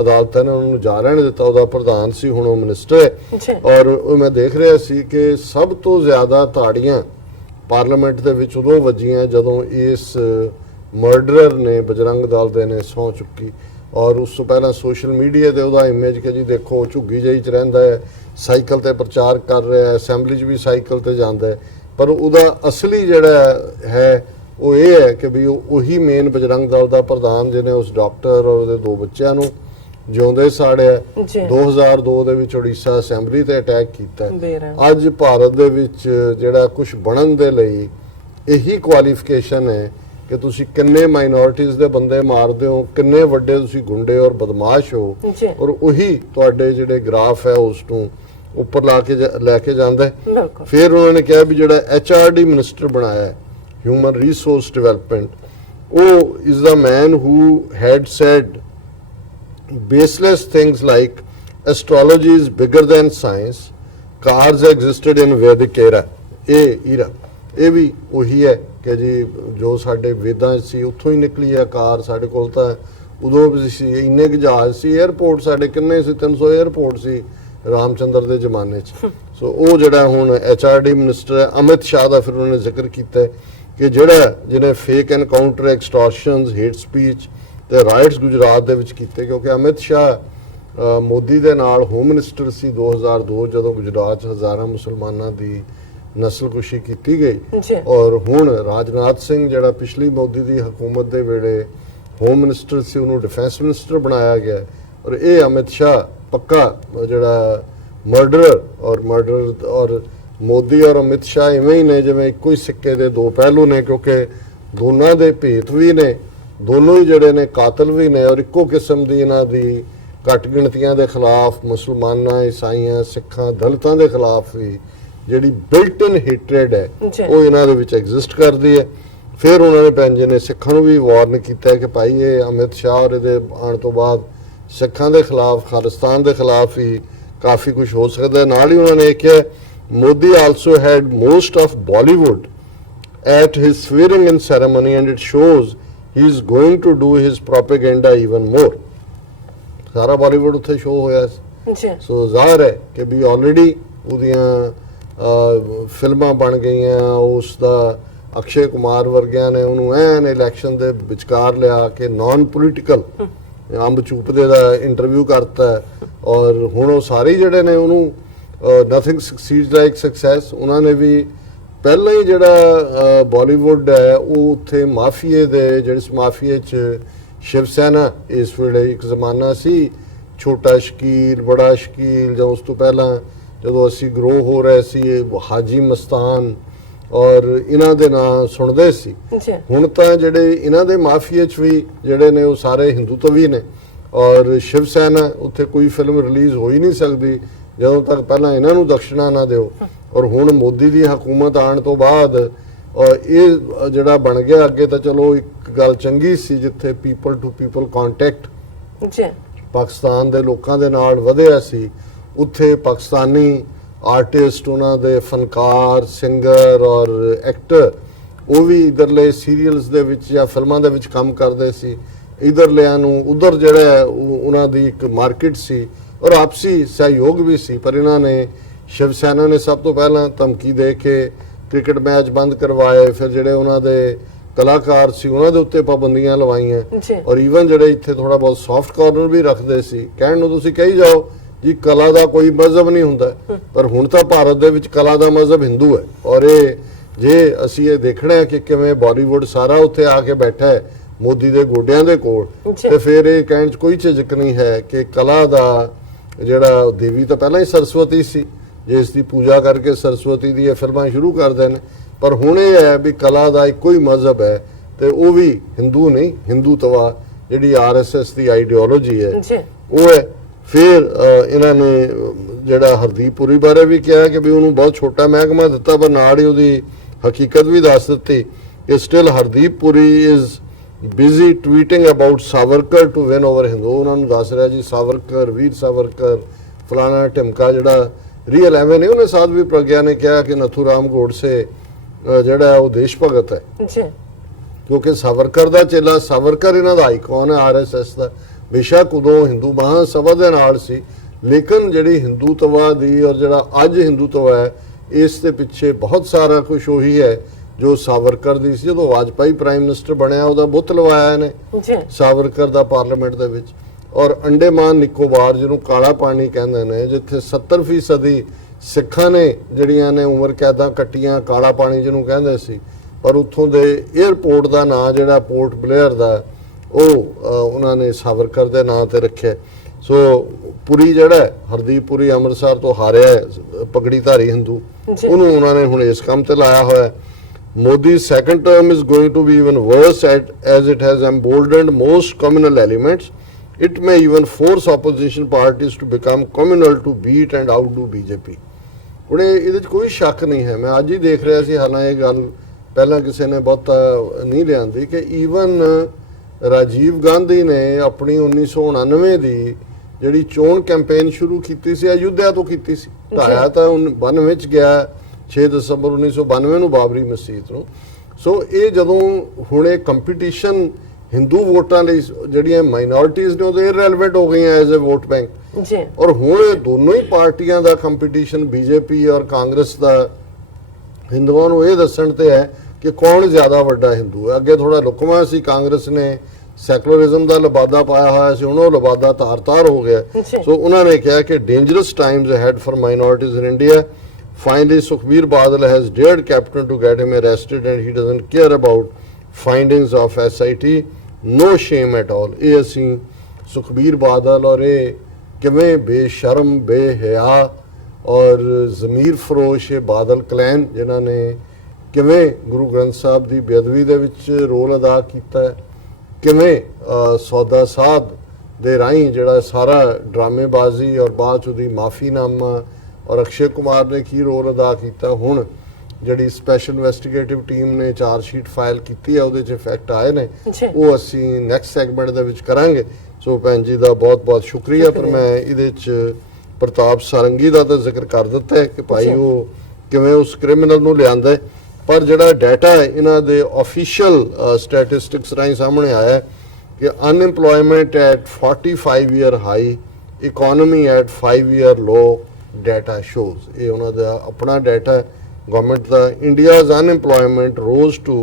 ਅਦਾਲਤਾਂ ਨੇ ਉਹਨਾਂ ਨੂੰ ਜਾ ਰਹਿਣ ਦਿੱਤਾ। ਉਹਦਾ ਪ੍ਰਧਾਨ ਸੀ, ਹੁਣ ਉਹ ਮਿਨਿਸਟਰ ਹੈ। ਔਰ ਉਹ ਮੈਂ ਦੇਖ ਰਿਹਾ ਸੀ ਕਿ ਸਭ ਤੋਂ ਜ਼ਿਆਦਾ ਤਾੜੀਆਂ ਪਾਰਲੀਮੈਂਟ ਦੇ ਵਿੱਚ ਉਦੋਂ ਵੱਜੀਆਂ ਜਦੋਂ ਇਸ ਮਰਡਰਰ ਨੇ ਬਜਰੰਗ ਦਲ ਦੇ ਨੇ ਸਹੁੰ ਚੁੱਕੀ। ਔਰ ਉਸ ਤੋਂ ਪਹਿਲਾਂ ਸੋਸ਼ਲ ਮੀਡੀਆ ਤੇ ਉਹਦਾ ਇਮੇਜ ਕਿ ਜੀ ਦੇਖੋ ਝੁੱਗੀ ਜਿਹੀ ਚ ਰਹਿੰਦਾ ਹੈ, ਸਾਈਕਲ ਤੇ ਪ੍ਰਚਾਰ ਕਰ ਰਿਹਾ ਹੈ, ਅਸੈਂਬਲੀ 'ਚ ਵੀ ਸਾਈਕਲ ਤੇ ਜਾਂਦਾ ਹੈ। ਪਰ ਉਹਦਾ ਅਸਲੀ ਜਿਹੜਾ ਹੈ ਉਹ ਇਹ ਹੈ ਕਿ ਵੀ ਉਹੀ ਮੇਨ ਬਜਰੰਗ ਦਲ ਦਾ ਪ੍ਰਧਾਨ ਜਿਹਨੇ ਉਸ ਡਾਕਟਰ ਔਰ ਉਹਦੇ 2 ਬੱਚਿਆਂ ਨੂੰ ਜਿਉਂਦੇ ਸਾੜਿਆ। 2002 ਦੇ ਵਿੱਚ ਉੜੀਸਾ ਅਸੈਂਬਲੀ ਤੇ ਅਟੈਕ ਕੀਤਾ। ਅੱਜ ਭਾਰਤ ਦੇ ਵਿੱਚ ਜਿਹੜਾ ਕੁਝ ਬਣਨ ਦੇ ਲਈ ਇਹੀ ਕੁਆਲੀਫਿਕੇਸ਼ਨ ਹੈ ਕਿ ਤੁਸੀਂ ਕਿੰਨੇ ਮਾਈਨੋਰਿਟੀਜ਼ ਦੇ ਬੰਦੇ ਮਾਰਦੇ ਹੋ, ਕਿੰਨੇ ਵੱਡੇ ਤੁਸੀਂ ਗੁੰਡੇ ਔਰ ਬਦਮਾਸ਼ ਹੋ। ਔਰ ਉਹੀ ਤੁਹਾਡੇ ਜਿਹੜੇ ਗ੍ਰਾਫ ਹੈ ਉਸ ਨੂੰ ਉੱਪਰ ਲੈ ਕੇ ਜਾਂਦਾ। ਫਿਰ ਉਹਨਾਂ ਨੇ ਕਿਹਾ ਵੀ ਜਿਹੜਾ HRD ਮਿਨਿਸਟਰ ਬਣਾਇਆ ਹਿਊਮਨ ਰਿਸੋਰਸ ਡਿਵੈਲਪਮੈਂਟ, ਉਹ is the man who had said baseless things like astrology is bigger than science, cars existed in Vedic era। ਇਹ ਵੀ ਉਹੀ ਹੈ ਕਿ ਜੀ ਜੋ ਸਾਡੇ ਵੇਦਾਂ ਸੀ ਉੱਥੋਂ ਹੀ ਨਿਕਲੀ ਹੈ ਕਾਰ। ਸਾਡੇ ਕੋਲ ਤਾਂ ਉਦੋਂ ਵੀ ਸੀ ਇੰਨੇ ਕੁ ਜਹਾਜ਼ ਸੀ, 에ਅਰਪੋਰਟ ਸਾਡੇ ਕਿੰਨੇ ਸੀ, 300 에ਅਰਪੋਰਟ ਸੀ ਰਾਮਚੰਦਰ ਦੇ ਜ਼ਮਾਨੇ 'ਚ। ਸੋ ਉਹ ਜਿਹੜਾ ਹੁਣ HRD ਮਿਨਿਸਟਰ ਹੈ ਅਮਿਤ ਸ਼ਾਹ ਦਾ ਫਿਰ ਉਹਨਾਂ ਨੇ ਜ਼ਿਕਰ ਕੀਤਾ ਕਿ ਜਿਹਨੇ ਫੇਕ ਐਨਕਾਊਂਟਰ, ਐਕਸਟੋਰਸ਼ਨਸ, ਹੇਟ ਸਪੀਚ ਤੇ ਰਾਈਟਸ ਗੁਜਰਾਤ ਦੇ ਵਿੱਚ ਕੀਤੇ। ਕਿਉਂਕਿ ਅਮਿਤ ਸ਼ਾਹ ਮੋਦੀ ਦੇ ਨਾਲ ਹੋਮ ਮਿਨਿਸਟਰ ਸੀ 2002 ਜਦੋਂ ਗੁਜਰਾਤ 'ਚ ਹਜ਼ਾਰਾਂ ਮੁਸਲਮਾਨਾਂ ਦੀ ਨਸਲਕੁਸ਼ੀ ਕੀਤੀ ਗਈ। ਔਰ ਹੁਣ ਰਾਜਨਾਥ ਸਿੰਘ ਜਿਹੜਾ ਪਿਛਲੀ ਮੋਦੀ ਦੀ ਹਕੂਮਤ ਦੇ ਵੇਲੇ ਹੋਮ ਮਿਨਿਸਟਰ ਸੀ ਉਹਨੂੰ ਡਿਫੈਂਸ ਮਿਨਿਸਟਰ ਬਣਾਇਆ ਗਿਆ। ਔਰ ਇਹ ਅਮਿਤ ਸ਼ਾਹ ਪੱਕਾ ਜਿਹੜਾ ਮਰਡਰ ਔਰ ਮੋਦੀ ਔਰ ਅਮਿਤ ਸ਼ਾਹ ਇਵੇਂ ਹੀ ਨੇ ਜਿਵੇਂ ਇੱਕੋ ਹੀ ਸਿੱਕੇ ਦੇ 2 ਪਹਿਲੂ ਨੇ, ਕਿਉਂਕਿ ਦੋਨਾਂ ਦੇ ਭੇਤ ਵੀ ਨੇ, ਦੋਨੋਂ ਹੀ ਜਿਹੜੇ ਨੇ ਕਾਤਲ ਵੀ ਨੇ। ਔਰ ਇੱਕੋ ਕਿਸਮ ਦੀ ਇਹਨਾਂ ਦੀ ਘੱਟ ਗਿਣਤੀਆਂ ਦੇ ਖਿਲਾਫ, ਮੁਸਲਮਾਨਾਂ, ਈਸਾਈਆਂ, ਸਿੱਖਾਂ, ਦਲਿਤਾਂ ਦੇ ਖਿਲਾਫ ਵੀ ਜਿਹੜੀ ਬਿਲਟ ਇਨ ਹੇਟਰੇਡ ਹੈ ਉਹ ਇਹਨਾਂ ਦੇ ਵਿੱਚ ਐਗਜ਼ਿਸਟ ਕਰਦੀ ਹੈ। ਫਿਰ ਉਹਨਾਂ ਨੇ ਭੈਣ ਜੀ ਨੇ ਸਿੱਖਾਂ ਨੂੰ ਵੀ ਵਾਰਨ ਕੀਤਾ ਕਿ ਭਾਈ ਇਹ ਅਮਿਤ ਸ਼ਾਹ ਔਰ ਇਹਦੇ ਆਉਣ ਤੋਂ ਬਾਅਦ ਸਿੱਖਾਂ ਦੇ ਖਿਲਾਫ, ਖਾਲਿਸਤਾਨ ਦੇ ਖਿਲਾਫ ਹੀ ਕਾਫੀ ਕੁਝ ਹੋ ਸਕਦਾ ਹੈ। ਨਾਲ ਹੀ ਉਹਨਾਂ ਨੇ ਕਿਹਾ Modi also had most of Bollywood at his swearing in ceremony and it shows he is going to do his propaganda even more। ਸਾਰਾ ਬਾਲੀਵੁੱਡ ਉੱਥੇ ਸ਼ੋਅ ਹੋਇਆ ਸੀ। ਸੋ ਜ਼ਾਹਰ ਹੈ ਕਿ ਵੀ ਆਲਰੇਡੀ ਉਹਦੀਆਂ ਫਿਲਮਾਂ ਬਣ ਗਈਆਂ, ਉਸ ਦਾ ਅਕਸ਼ੇ ਕੁਮਾਰ ਵਰਗਿਆਂ ਨੇ ਉਹਨੂੰ ਐਨ ਇਲੈਕਸ਼ਨ ਦੇ ਵਿਚਕਾਰ ਲਿਆ ਕੇ ਨਾਨ ਪੋਲੀਟੀਕਲ ਅੰਬ ਚੂਪਦੇ ਦਾ ਇੰਟਰਵਿਊ ਕਰਤਾ ਔਰ ਹੁਣ ਉਹ ਸਾਰੇ ਜਿਹੜੇ ਨੇ ਉਹਨੂੰ ਨਥਿੰਗ ਸਕਸੀਡਸ ਲਾਈਕ ਸਕਸੈਸ। ਉਹਨਾਂ ਨੇ ਵੀ ਪਹਿਲਾਂ ਹੀ ਜਿਹੜਾ ਬਾਲੀਵੁੱਡ ਹੈ ਉਹ ਉੱਥੇ ਮਾਫੀਏ ਦੇ ਜਿਹੜੇ ਮਾਫੀਏ 'ਚ ਸ਼ਿਵ ਸੈਨਾ ਇਸ ਵੇਲੇ ਇੱਕ ਜ਼ਮਾਨਾ ਸੀ, ਛੋਟਾ ਸ਼ਕੀਲ, ਬੜਾ ਸ਼ਕੀਲ, ਜਾਂ ਉਸ ਤੋਂ ਪਹਿਲਾਂ ਜਦੋਂ ਅਸੀਂ ਗਰੋ ਹੋ ਰਹੇ ਸੀ ਹਾਜੀ ਮਸਤਾਨ ਔਰ ਇਹਨਾਂ ਦੇ ਨਾਂ ਸੁਣਦੇ ਸੀ। ਹੁਣ ਤਾਂ ਜਿਹੜੇ ਇਹਨਾਂ ਦੇ ਮਾਫੀਏ 'ਚ ਵੀ ਜਿਹੜੇ ਨੇ ਉਹ ਸਾਰੇ ਹਿੰਦੂਤਵੀ ਨੇ ਔਰ ਸ਼ਿਵ ਸੈਨਾ ਉੱਥੇ ਕੋਈ ਫਿਲਮ ਰਿਲੀਜ਼ ਹੋ ਹੀ ਨਹੀਂ ਸਕਦੀ ਜਦੋਂ ਤੱਕ ਪਹਿਲਾਂ ਇਹਨਾਂ ਨੂੰ ਦਕਸ਼ਨਾ ਨਾ ਦਿਓ। ਔਰ ਹੁਣ ਮੋਦੀ ਦੀ ਹਕੂਮਤ ਆਉਣ ਤੋਂ ਬਾਅਦ ਇਹ ਜਿਹੜਾ ਬਣ ਗਿਆ, ਅੱਗੇ ਤਾਂ ਚਲੋ ਇੱਕ ਗੱਲ ਚੰਗੀ ਸੀ ਜਿੱਥੇ people to people contact Pakistan ਦੇ ਲੋਕਾਂ ਦੇ ਨਾਲ ਵਧਿਆ ਸੀ, ਉੱਥੇ ਪਾਕਿਸਤਾਨੀ ਆਰਟਿਸਟ, ਉਹਨਾਂ ਦੇ ਫਨਕਾਰ, ਸਿੰਗਰ ਔਰ ਐਕਟਰ ਉਹ ਵੀ ਇਧਰਲੇ ਸੀਰੀਅਲਸ ਦੇ ਵਿੱਚ ਜਾਂ ਫਿਲਮਾਂ ਦੇ ਵਿੱਚ ਕੰਮ ਕਰਦੇ ਸੀ। ਇਧਰਲਿਆਂ ਨੂੰ ਉਧਰ ਜਿਹੜਾ ਹੈ ਉਹਨਾਂ ਦੀ ਇੱਕ ਮਾਰਕੀਟ ਸੀ ਔਰ ਆਪਸੀ ਸਹਿਯੋਗ ਵੀ ਸੀ। ਪਰ ਇਹਨਾਂ ਨੇ ਸ਼ਿਵ ਸੈਨਾ ਨੇ ਸਭ ਤੋਂ ਪਹਿਲਾਂ ਧਮਕੀ ਦੇ ਕੇ ਕ੍ਰਿਕਟ ਮੈਚ ਬੰਦ ਕਰਵਾਏ, ਫਿਰ ਜਿਹੜੇ ਉਹਨਾਂ ਦੇ ਕਲਾਕਾਰ ਸੀ ਉਹਨਾਂ ਦੇ ਉੱਤੇ ਪਾਬੰਦੀਆਂ ਲਵਾਈਆਂ ਔਰ ਈਵਨ ਜਿਹੜੇ ਇੱਥੇ ਥੋੜਾ ਬਹੁਤ ਸੌਫਟ ਕਾਰਨਰ ਵੀ ਰੱਖਦੇ ਸੀ। ਕਹਿਣ ਨੂੰ ਤੁਸੀਂ ਕਹੀ ਜਾਓ ਜੀ ਕਲਾ ਦਾ ਕੋਈ ਮਜ਼ਹਬ ਨਹੀਂ ਹੁੰਦਾ, ਪਰ ਹੁਣ ਤਾਂ ਭਾਰਤ ਦੇ ਵਿੱਚ ਕਲਾ ਦਾ ਮਜ਼ਹਬ ਹਿੰਦੂ ਹੈ ਔਰ ਇਹ ਜੇ ਅਸੀਂ ਇਹ ਦੇਖਣਾ ਹੈ ਕਿ ਕਿਵੇਂ ਬਾਲੀਵੁੱਡ ਸਾਰਾ ਉੱਥੇ ਆ ਕੇ ਬੈਠਾ ਹੈ ਮੋਦੀ ਦੇ ਗੋਡਿਆਂ ਦੇ ਕੋਲ, ਤੇ ਫਿਰ ਇਹ ਕਹਿਣ 'ਚ ਕੋਈ ਝਿਜਕ ਨਹੀਂ ਹੈ ਕਿ ਕਲਾ ਦਾ ਜਿਹੜਾ ਦੇਵੀ ਤਾਂ ਪਹਿਲਾਂ ਹੀ ਸਰਸਵਤੀ ਸੀ, ਜੇ ਇਸ ਦੀ ਪੂਜਾ ਕਰਕੇ ਸਰਸਵਤੀ ਦੀਆਂ ਫਿਲਮਾਂ ਸ਼ੁਰੂ ਕਰਦੇ ਨੇ, ਪਰ ਹੁਣ ਇਹ ਹੈ ਵੀ ਕਲਾ ਦਾ ਇੱਕੋ ਹੀ ਮਜ਼ਹਬ ਹੈ ਤੇ ਉਹ ਵੀ ਹਿੰਦੂ ਨਹੀਂ, ਹਿੰਦੂਤਵਾ ਜਿਹੜੀ RSS ਦੀ ਆਈਡੀਓਲੋਜੀ ਹੈ ਉਹ ਹੈ। ਫਿਰ ਇਹਨਾਂ ਨੇ ਜਿਹੜਾ ਹਰਦੀਪ ਪੁਰੀ ਬਾਰੇ ਵੀ ਕਿਹਾ ਕਿ ਵੀ ਉਹਨੂੰ ਬਹੁਤ ਛੋਟਾ ਮਹਿਕਮਾ ਦਿੱਤਾ, ਪਰ ਨਾਲ ਹੀ ਉਹਦੀ ਹਕੀਕਤ ਵੀ ਦੱਸ ਦਿੱਤੀ ਕਿ still Hardeep Puri is busy tweeting about Savarkar to win over Hindu. ਉਹਨਾਂ ਨੂੰ ਦੱਸ ਰਿਹਾ ਜੀ ਸਾਵਰਕਰ, ਵੀਰ ਸਾਵਰਕਰ, ਫਲਾਣਾ ਢਿਮਕਾ ਜਿਹੜਾ ਰੀਅਲ ਐਵੇਂ ਨਹੀਂ। ਉਹਨੇ ਸਾਧਵੀ ਪ੍ਰਗਿਆ ਨੇ ਕਿਹਾ ਕਿ ਨਥੂਰਾਮ ਗੋਡਸੇ ਜਿਹੜਾ ਉਹ ਦੇਸ਼ ਭਗਤ ਹੈ ਕਿਉਂਕਿ ਸਾਵਰਕਰ ਦਾ ਚੇਲਾ, ਸਾਵਰਕਰ ਇਹਨਾਂ ਦਾ ਆਈਕਨ ਹੈ RSS ਦਾ। ਬੇਸ਼ੱਕ ਉਦੋਂ ਹਿੰਦੂ ਮਹਾਸਭਾ ਦੇ ਨਾਲ ਸੀ, ਲੇਕਿਨ ਜਿਹੜੀ ਹਿੰਦੂਤਵਾ ਦੀ ਔਰ ਜਿਹੜਾ ਅੱਜ ਹਿੰਦੂਤਵਾ ਹੈ ਇਸ ਦੇ ਪਿੱਛੇ ਬਹੁਤ ਸਾਰਾ ਕੁਝ ਉਹੀ ਹੈ ਜੋ ਸਾਵਰਕਰ ਦੀ ਸੀ। ਜਦੋਂ ਵਾਜਪਾਈ ਪ੍ਰਾਈਮ ਮਿਨਿਸਟਰ ਬਣਿਆ ਉਹਦਾ ਬੁੱਤ ਲਵਾਇਆ ਨੇ ਸਾਵਰਕਰ ਦਾ ਪਾਰਲੀਮੈਂਟ ਦੇ ਵਿੱਚ। ਔਰ ਅੰਡੇਮਾਨ ਨਿਕੋਬਾਰ ਜਿਹਨੂੰ ਕਾਲਾ ਪਾਣੀ ਕਹਿੰਦੇ ਨੇ, ਜਿੱਥੇ 70% ਸਿੱਖਾਂ ਨੇ ਜਿਹੜੀਆਂ ਨੇ ਉਮਰ ਕੈਦਾਂ ਕੱਟੀਆਂ, ਕਾਲਾ ਪਾਣੀ ਜਿਹਨੂੰ ਕਹਿੰਦੇ ਸੀ, ਪਰ ਉੱਥੋਂ ਦੇ 에ਅਰਪੋਰਟ ਦਾ ਨਾਂ ਜਿਹੜਾ ਪੋਰਟ ਬਲੇਅਰ ਦਾ ਉਹ ਉਹਨਾਂ ਨੇ ਸਾਵਰਕਰ ਦੇ ਨਾਂ ਤੇ ਰੱਖਿਆ। ਸੋ ਪੁਰੀ ਜਿਹੜਾ ਹਰਦੀਪ ਪੁਰੀ ਅੰਮ੍ਰਿਤਸਰ ਤੋਂ ਹਾਰਿਆ ਪਗੜੀਧਾਰੀ ਹਿੰਦੂ, ਉਹਨੂੰ ਉਹਨਾਂ ਨੇ ਹੁਣ ਇਸ ਕੰਮ ਤੇ ਲਾਇਆ ਹੋਇਆ। Modi's second term is going to be even worse as it has emboldened most communal elements. It may even force opposition parties to become communal to beat and outdo BJP. ਹੁਣ ਇਹਦੇ 'ਚ ਕੋਈ ਸ਼ੱਕ ਨਹੀਂ ਹੈ। ਮੈਂ ਅੱਜ ਹੀ ਦੇਖ ਰਿਹਾ ਸੀ, ਹਾਲਾਂਕਿ ਇਹ ਗੱਲ ਪਹਿਲਾਂ ਕਿਸੇ ਨੇ ਬਹੁਤਾ ਨਹੀਂ ਲਿਆਂਦੀ, ਕਿ ਈਵਨ ਰਾਜੀਵ ਗਾਂਧੀ ਨੇ ਆਪਣੀ 1999 ਦੀ ਜਿਹੜੀ ਚੋਣ ਕੈਂਪੇਨ ਸ਼ੁਰੂ ਕੀਤੀ ਸੀ ਅਯੁੱਧਿਆ ਤੋਂ ਕੀਤੀ ਸੀ। ਢਾਇਆ ਤਾਂ 92 ਵਿੱਚ ਗਿਆ 6 ਦਸੰਬਰ 1992 ਨੂੰ ਬਾਬਰੀ ਮਸਜਿਦ ਨੂੰ। ਸੋ ਇਹ ਜਦੋਂ ਹੁਣ ਇਹ ਕੰਪੀਟੀਸ਼ਨ ਹਿੰਦੂ ਵੋਟਾਂ ਲਈ ਜਿਹੜੀਆਂ ਮਾਈਨੋਰਿਟੀਜ਼ ਨੇ ਉਹਦੇ ਇਰੈਲੇਵੈਂਟ ਹੋ ਗਈਆਂ ਐਜ਼ ਅ ਵੋਟ ਬੈਂਕ, ਔਰ ਹੁਣ ਇਹ ਦੋਨੋਂ ਹੀ ਪਾਰਟੀਆਂ ਦਾ ਕੰਪੀਟੀਸ਼ਨ BJP ਔਰ ਕਾਂਗਰਸ ਦਾ ਹਿੰਦੂਆਂ ਨੂੰ ਇਹ ਦੱਸਣ ਤੇ ਹੈ ਕਿ ਕੌਣ ਜ਼ਿਆਦਾ ਵੱਡਾ ਹਿੰਦੂ ਹੈ। ਅੱਗੇ ਥੋੜਾ ਲੁਕਵਾਂ ਸੀ, ਕਾਂਗਰਸ ਨੇ ਸੈਕੂਲਰਿਜ਼ਮ ਦਾ ਲਬਾਦਾ ਪਾਇਆ ਹੋਇਆ ਸੀ, ਹੁਣ ਉਹ ਲਬਾਦਾ ਤਾਰ-ਤਾਰ ਹੋ ਗਿਆ। ਸੋ ਉਹਨਾਂ ਨੇ ਕਿਹਾ ਕਿ dangerous Times ahead for minorities in India. Finally, Sukhbir Badal has dared captain to get him arrested and he doesn't care about findings of SIT. No shame at all. ਇਹ ਅਸੀਂ ਸੁਖਬੀਰ ਬਾਦਲ ਔਰ ਇਹ ਕਿਵੇਂ ਬੇਸ਼ਰਮ, ਬੇਹਿਆ ਔਰ ਜ਼ਮੀਰ ਫਰੋਸ਼ ਇਹ ਬਾਦਲ ਕਲੈਨ ਜਿਨ੍ਹਾਂ ਨੇ ਕਿਵੇਂ ਗੁਰੂ ਗ੍ਰੰਥ ਸਾਹਿਬ ਦੀ ਬੇਅਦਬੀ ਦੇ ਵਿੱਚ ਰੋਲ ਅਦਾ ਕੀਤਾ ਹੈ, ਕਿਵੇਂ ਸੌਦਾ ਸਾਧ ਦੇ ਰਾਹੀਂ ਜਿਹੜਾ ਸਾਰਾ ਡਰਾਮੇਬਾਜ਼ੀ ਔਰ ਬਾਅਦ 'ਚ ਉਹਦੀ ਮਾਫੀਨਾਮਾ ਔਰ ਅਕਸ਼ੇ ਕੁਮਾਰ ਨੇ ਕੀ ਰੋਲ ਅਦਾ ਕੀਤਾ। ਹੁਣ ਜਿਹੜੀ ਸਪੈਸ਼ਲ ਇਨਵੈਸਟੀਗੇਟਿਵ ਟੀਮ ਨੇ ਚਾਰਜ ਸ਼ੀਟ ਫਾਈਲ ਕੀਤੀ ਹੈ ਉਹਦੇ 'ਚ ਇਫੈਕਟ ਆਏ ਨੇ, ਉਹ ਅਸੀਂ ਨੈਕਸਟ ਸੈਗਮੈਂਟ ਦੇ ਵਿੱਚ ਕਰਾਂਗੇ। ਸੋ ਭੈਣ ਜੀ ਦਾ ਬਹੁਤ ਬਹੁਤ ਸ਼ੁਕਰੀਆ। ਪਰ ਮੈਂ ਇਹਦੇ 'ਚ ਪ੍ਰਤਾਪ ਸਾਰੰਗੀ ਦਾ ਤਾਂ ਜ਼ਿਕਰ ਕਰ ਦਿੱਤਾ ਹੈ ਕਿ ਭਾਈ ਉਹ ਕਿਵੇਂ ਉਸ ਕ੍ਰਿਮੀਨਲ ਨੂੰ ਲਿਆਂਦਾ ਹੈ, ਪਰ ਜਿਹੜਾ ਡਾਟਾ ਹੈ ਇਹਨਾਂ ਦੇ ਆਫੀਸ਼ੀਅਲ ਸਟੈਟਿਸਟਿਕਸ ਰਾਹੀਂ ਸਾਹਮਣੇ ਆਇਆ ਕਿ unemployment at 45 year high, economy at 5 year low, data shows. ਇਹ ਉਹਨਾਂ ਦਾ ਆਪਣਾ ਡਾਟਾ ਹੈ गवर्नमेंट का, India's unemployment rose to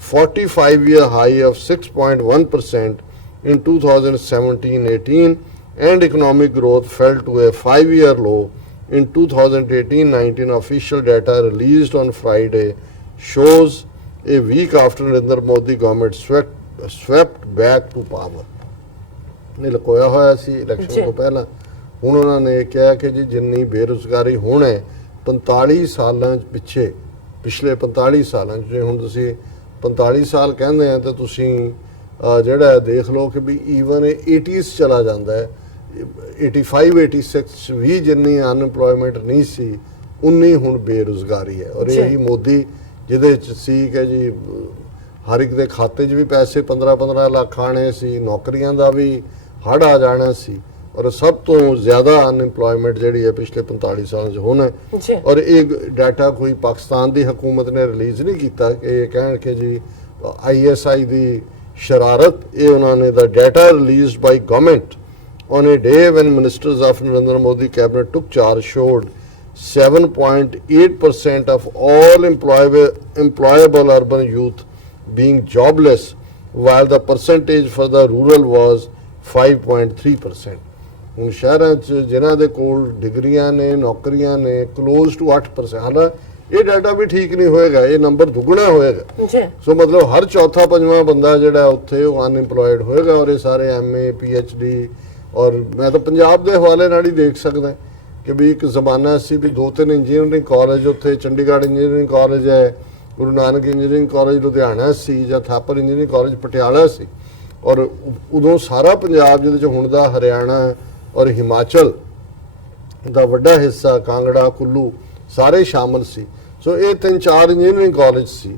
45-year high of 6.1% in 2017-18 and economic growth fell to a 5-year low in 2018-19. Official data released on Friday shows a week after Narendra Modi government swept back to power. ਇਹ ਲਕੋਇਆ ਹੋਇਆ ਸੀ ਇਲੈਕਸ਼ਨ ਤੋਂ ਪਹਿਲਾਂ। ਹੁਣ ਉਹਨਾਂ ਨੇ ਕਿਹਾ ਕਿ ਜੀ ਜਿੰਨੀ ਬੇਰੁਜ਼ਗਾਰੀ ਹੁਣ ਹੈ 45 ਸਾਲਾਂ ਪਿੱਛੇ, ਪਿਛਲੇ 45 ਸਾਲਾਂ 'ਚ, ਹੁਣ ਤੁਸੀਂ 45 ਸਾਲ ਕਹਿੰਦੇ ਆ ਤਾਂ ਤੁਸੀਂ ਜਿਹੜਾ ਦੇਖ ਲਓ ਕਿ ਵੀ ਈਵਨ ਇਹ 80s ਚਲਾ ਜਾਂਦਾ ਹੈ। 85 86 ਵੀ ਜਿੰਨੀ ਅਨਐਮਪਲੋਇਮੈਂਟ ਨਹੀਂ ਸੀ ਉਨੀ ਹੁਣ ਬੇਰੁਜ਼ਗਾਰੀ ਹੈ। ਔਰ ਇਹੀ ਮੋਦੀ ਜਿਹਦੇ 'ਚ ਸੀ ਕਿ ਜੀ ਹਰ ਇੱਕ ਦੇ ਖਾਤੇ 'ਚ ਵੀ ਪੈਸੇ 15-15 ਲੱਖ ਆਣੇ ਸੀ, ਨੌਕਰੀਆਂ ਦਾ ਵੀ ਹੜ ਆ ਜਾਣਾ ਸੀ। ਔਰ ਸਭ ਤੋਂ ਜ਼ਿਆਦਾ ਅਨਐਮਪਲੋਇਮੈਂਟ ਜਿਹੜੀ ਹੈ ਪਿਛਲੇ 45 ਸਾਲਾਂ 'ਚ ਹੁਣ ਹੈ। ਔਰ ਇਹ ਡਾਟਾ ਕੋਈ ਪਾਕਿਸਤਾਨ ਦੀ ਹਕੂਮਤ ਨੇ ਰਿਲੀਜ਼ ਨਹੀਂ ਕੀਤਾ ਕਿ ਇਹ ਕਹਿਣ ਕਿ ਜੀ ISI ਦੀ ਸ਼ਰਾਰਤ। ਇਹ ਉਹਨਾਂ ਨੇ ਦਾ data released by government on a day when ministers of Narendra Modi cabinet took charge showed 7.8% of all employable urban youth being jobless, while the percentage for the rural was 5.3%. ਹੁਣ ਸ਼ਹਿਰਾਂ 'ਚ ਜਿਨ੍ਹਾਂ ਦੇ ਕੋਲ ਡਿਗਰੀਆਂ ਨੇ, ਨੌਕਰੀਆਂ ਨੇ, ਕਲੋਜ਼ ਟੂ 8%। ਹਾਲਾਂ ਇਹ ਡਾਟਾ ਵੀ ਠੀਕ ਨਹੀਂ ਹੋਏਗਾ, ਇਹ ਨੰਬਰ ਦੁੱਗਣਾ ਹੋਏਗਾ। ਸੋ ਮਤਲਬ ਹਰ ਚੌਥਾ ਪੰਜਵਾਂ ਬੰਦਾ ਜਿਹੜਾ ਉੱਥੇ ਉਹ ਅਨਇੰਪਲੋਇਡ ਹੋਏਗਾ। ਔਰ ਇਹ ਸਾਰੇ MA PhD। ਔਰ ਮੈਂ ਤਾਂ ਪੰਜਾਬ ਦੇ ਹਵਾਲੇ ਨਾਲ ਹੀ ਦੇਖ ਸਕਦਾ ਕਿ ਵੀ ਇੱਕ ਜ਼ਮਾਨਾ ਸੀ ਵੀ 2-3 ਇੰਜੀਨੀਅਰਿੰਗ ਕਾਲਜ ਉੱਥੇ, ਚੰਡੀਗੜ੍ਹ ਇੰਜੀਨੀਅਰਿੰਗ ਕਾਲਜ ਹੈ, ਗੁਰੂ ਨਾਨਕ ਇੰਜੀਨੀਅਰਿੰਗ ਕਾਲਜ ਲੁਧਿਆਣਾ ਸੀ, ਜਾਂ ਥਾਪਰ ਇੰਜੀਨੀਅਰਿੰਗ ਕਾਲਜ ਪਟਿਆਲਾ ਸੀ। ਔਰ ਉਦੋਂ ਸਾਰਾ ਪੰਜਾਬ ਜਿਹਦੇ 'ਚ ਹੁਣ ਦਾ ਹਰਿਆਣਾ ਔਰ ਹਿਮਾਚਲ ਦਾ ਵੱਡਾ ਹਿੱਸਾ, ਕਾਂਗੜਾ, ਕੁੱਲੂ ਸਾਰੇ ਸ਼ਾਮਲ ਸੀ। ਸੋ ਇਹ 3-4 ਇੰਜੀਨੀਅਰਿੰਗ ਕਾਲਜ ਸੀ।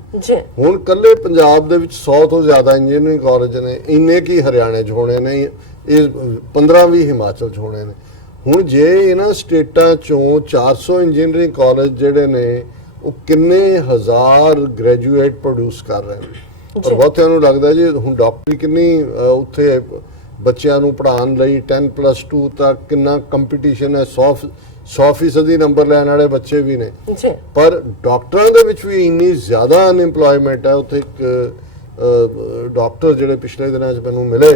ਹੁਣ ਕੱਲੇ ਪੰਜਾਬ ਦੇ ਵਿੱਚ 100 ਤੋਂ ਜ਼ਿਆਦਾ ਇੰਜੀਨੀਅਰਿੰਗ ਕਾਲਜ ਨੇ। ਇੰਨੇ ਕੀ ਹਰਿਆਣੇ 'ਚ ਹੋਣੇ ਨੇ, ਇਹ 15-20 ਹਿਮਾਚਲ 'ਚ ਹੋਣੇ ਨੇ। ਹੁਣ ਜੇ ਇਹਨਾਂ ਸਟੇਟਾਂ 'ਚੋਂ 400 ਇੰਜੀਨੀਅਰਿੰਗ ਕਾਲਜ ਜਿਹੜੇ ਨੇ ਉਹ ਕਿੰਨੇ ਹਜ਼ਾਰ ਗ੍ਰੈਜੂਏਟ ਪ੍ਰੋਡਿਊਸ ਕਰ ਰਹੇ ਨੇ। ਔਰ ਬਹੁਤਿਆਂ ਨੂੰ ਲੱਗਦਾ ਜੀ ਹੁਣ ਡਾਕਟਰੀ ਕਿੰਨੀ ਉੱਥੇ ਬੱਚਿਆਂ ਨੂੰ ਪੜ੍ਹਾਉਣ ਲਈ 10+2 ਤੱਕ ਕਿੰਨਾ ਕੰਪੀਟੀਸ਼ਨ ਹੈ। 100% ਨੰਬਰ ਲੈਣ ਵਾਲੇ ਬੱਚੇ ਵੀ ਨੇ, ਪਰ ਡਾਕਟਰਾਂ ਦੇ ਵਿੱਚ ਵੀ ਇੰਨੀ ਜ਼ਿਆਦਾ ਅਨਇੰਪਲੋਇਮੈਂਟ ਹੈ। ਉੱਥੇ ਇੱਕ ਡਾਕਟਰ ਜਿਹੜੇ ਪਿਛਲੇ ਦਿਨਾਂ 'ਚ ਮੈਨੂੰ ਮਿਲੇ,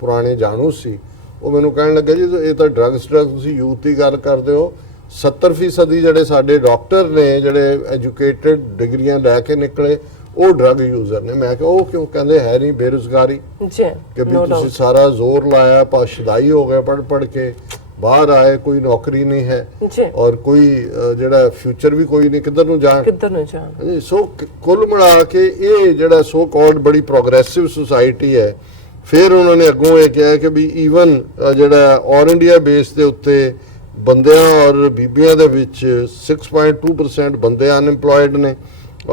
ਪੁਰਾਣੇ ਜਾਣੂ ਸੀ, ਉਹ ਮੈਨੂੰ ਕਹਿਣ ਲੱਗਾ ਜੀ ਇਹ ਤਾਂ ਡਰੱਗਸ ਤੁਸੀਂ ਯੂਥ ਦੀ ਗੱਲ ਕਰਦੇ ਹੋ, 70% ਜਿਹੜੇ ਸਾਡੇ ਡਾਕਟਰ ਨੇ ਜਿਹੜੇ ਐਜੂਕੇਟਡ ਡਿਗਰੀਆਂ ਲੈ ਕੇ ਨਿਕਲੇ ਉਹ ਡਰੱਗ ਯੂਜ਼ਰ ਨੇ। ਮੈਂ ਕਿਹਾ ਉਹ ਕਿਉਂ? ਕਹਿੰਦੇ ਹੈ ਨਹੀਂ ਬੇਰੁਜ਼ਗਾਰੀ, ਕਿ ਵੀ ਤੁਸੀਂ ਸਾਰਾ ਜ਼ੋਰ ਲਾਇਆ, ਪਾਸ਼ਦਾਈ ਹੋ ਗਏ, ਪੜ੍ਹ ਕੇ ਬਾਹਰ ਆਏ, ਕੋਈ ਨੌਕਰੀ ਨਹੀਂ ਹੈ ਔਰ ਕੋਈ ਜਿਹੜਾ ਫਿਊਚਰ ਵੀ ਕੋਈ ਨਹੀਂ, ਕਿੱਧਰ ਨੂੰ ਜਾਣ। ਸੋ ਕੁੱਲ ਮਿਲਾ ਕੇ ਇਹ ਜਿਹੜਾ ਸੋ ਕਾਲਡ ਬੜੀ ਪ੍ਰੋਗਰੈਸਿਵ ਸੁਸਾਇਟੀ ਹੈ। ਫਿਰ ਉਹਨਾਂ ਨੇ ਅੱਗੋਂ ਇਹ ਕਿਹਾ ਕਿ ਵੀ ਈਵਨ ਜਿਹੜਾ ਆਲ ਇੰਡੀਆ ਬੇਸ ਦੇ ਉੱਤੇ ਬੰਦਿਆਂ ਔਰ ਬੀਬੀਆਂ ਦੇ ਵਿੱਚ 6.2% ਬੰਦੇ ਅਨਇੰਪਲੋਇਡ ਨੇ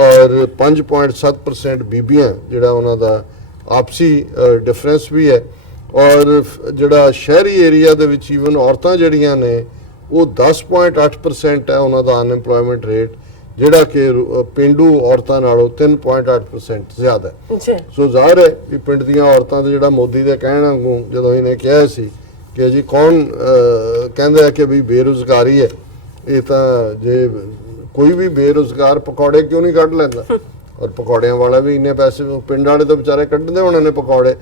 ਔਰ 5.7% ਬੀਬੀਆਂ, ਜਿਹੜਾ ਉਹਨਾਂ ਦਾ ਆਪਸੀ ਡਿਫਰੈਂਸ ਵੀ ਹੈ। ਔਰ ਜਿਹੜਾ ਸ਼ਹਿਰੀ ਏਰੀਆ ਦੇ ਵਿੱਚ ਈਵਨ ਔਰਤਾਂ ਜਿਹੜੀਆਂ ਨੇ ਉਹ 10.8% ਹੈ ਉਹਨਾਂ ਦਾ ਅਨਇੰਪਲੋਇਮੈਂਟ ਰੇਟ, ਜਿਹੜਾ ਕਿ ਪਿੰਡੂ ਔਰਤਾਂ ਨਾਲੋਂ 3.8% ਜ਼ਿਆਦਾ ਹੈ। ਸੋ ਜ਼ਾਹਰ ਹੈ ਵੀ ਪਿੰਡ ਦੀਆਂ ਔਰਤਾਂ ਦੇ ਜਿਹੜਾ ਮੋਦੀ ਦੇ ਕਹਿਣ ਵਾਂਗੂ ਜਦੋਂ ਇਹਨੇ ਕਿਹਾ ਸੀ ਕਿ ਜੀ ਕੌਣ ਕਹਿੰਦਾ ਕਿ ਵੀ ਬੇਰੁਜ਼ਗਾਰੀ ਹੈ, ਇਹ ਤਾਂ ਜੇ ਕੋਈ ਵੀ ਬੇਰੁਜ਼ਗਾਰ ਪਕੌੜੇ ਕਿਉਂ ਨਹੀਂ ਕੱਢ ਲੈਂਦਾ। ਔਰ ਪਕੌੜਿਆਂ ਵਾਲਾ ਵੀ ਇੰਨੇ ਪੈਸੇ ਪਿੰਡ ਵਾਲੇ ਤਾਂ ਵਿਚਾਰੇ ਕੱਢਦੇ ਉਹਨਾਂ ਨੇ ਪਕੌੜੇ।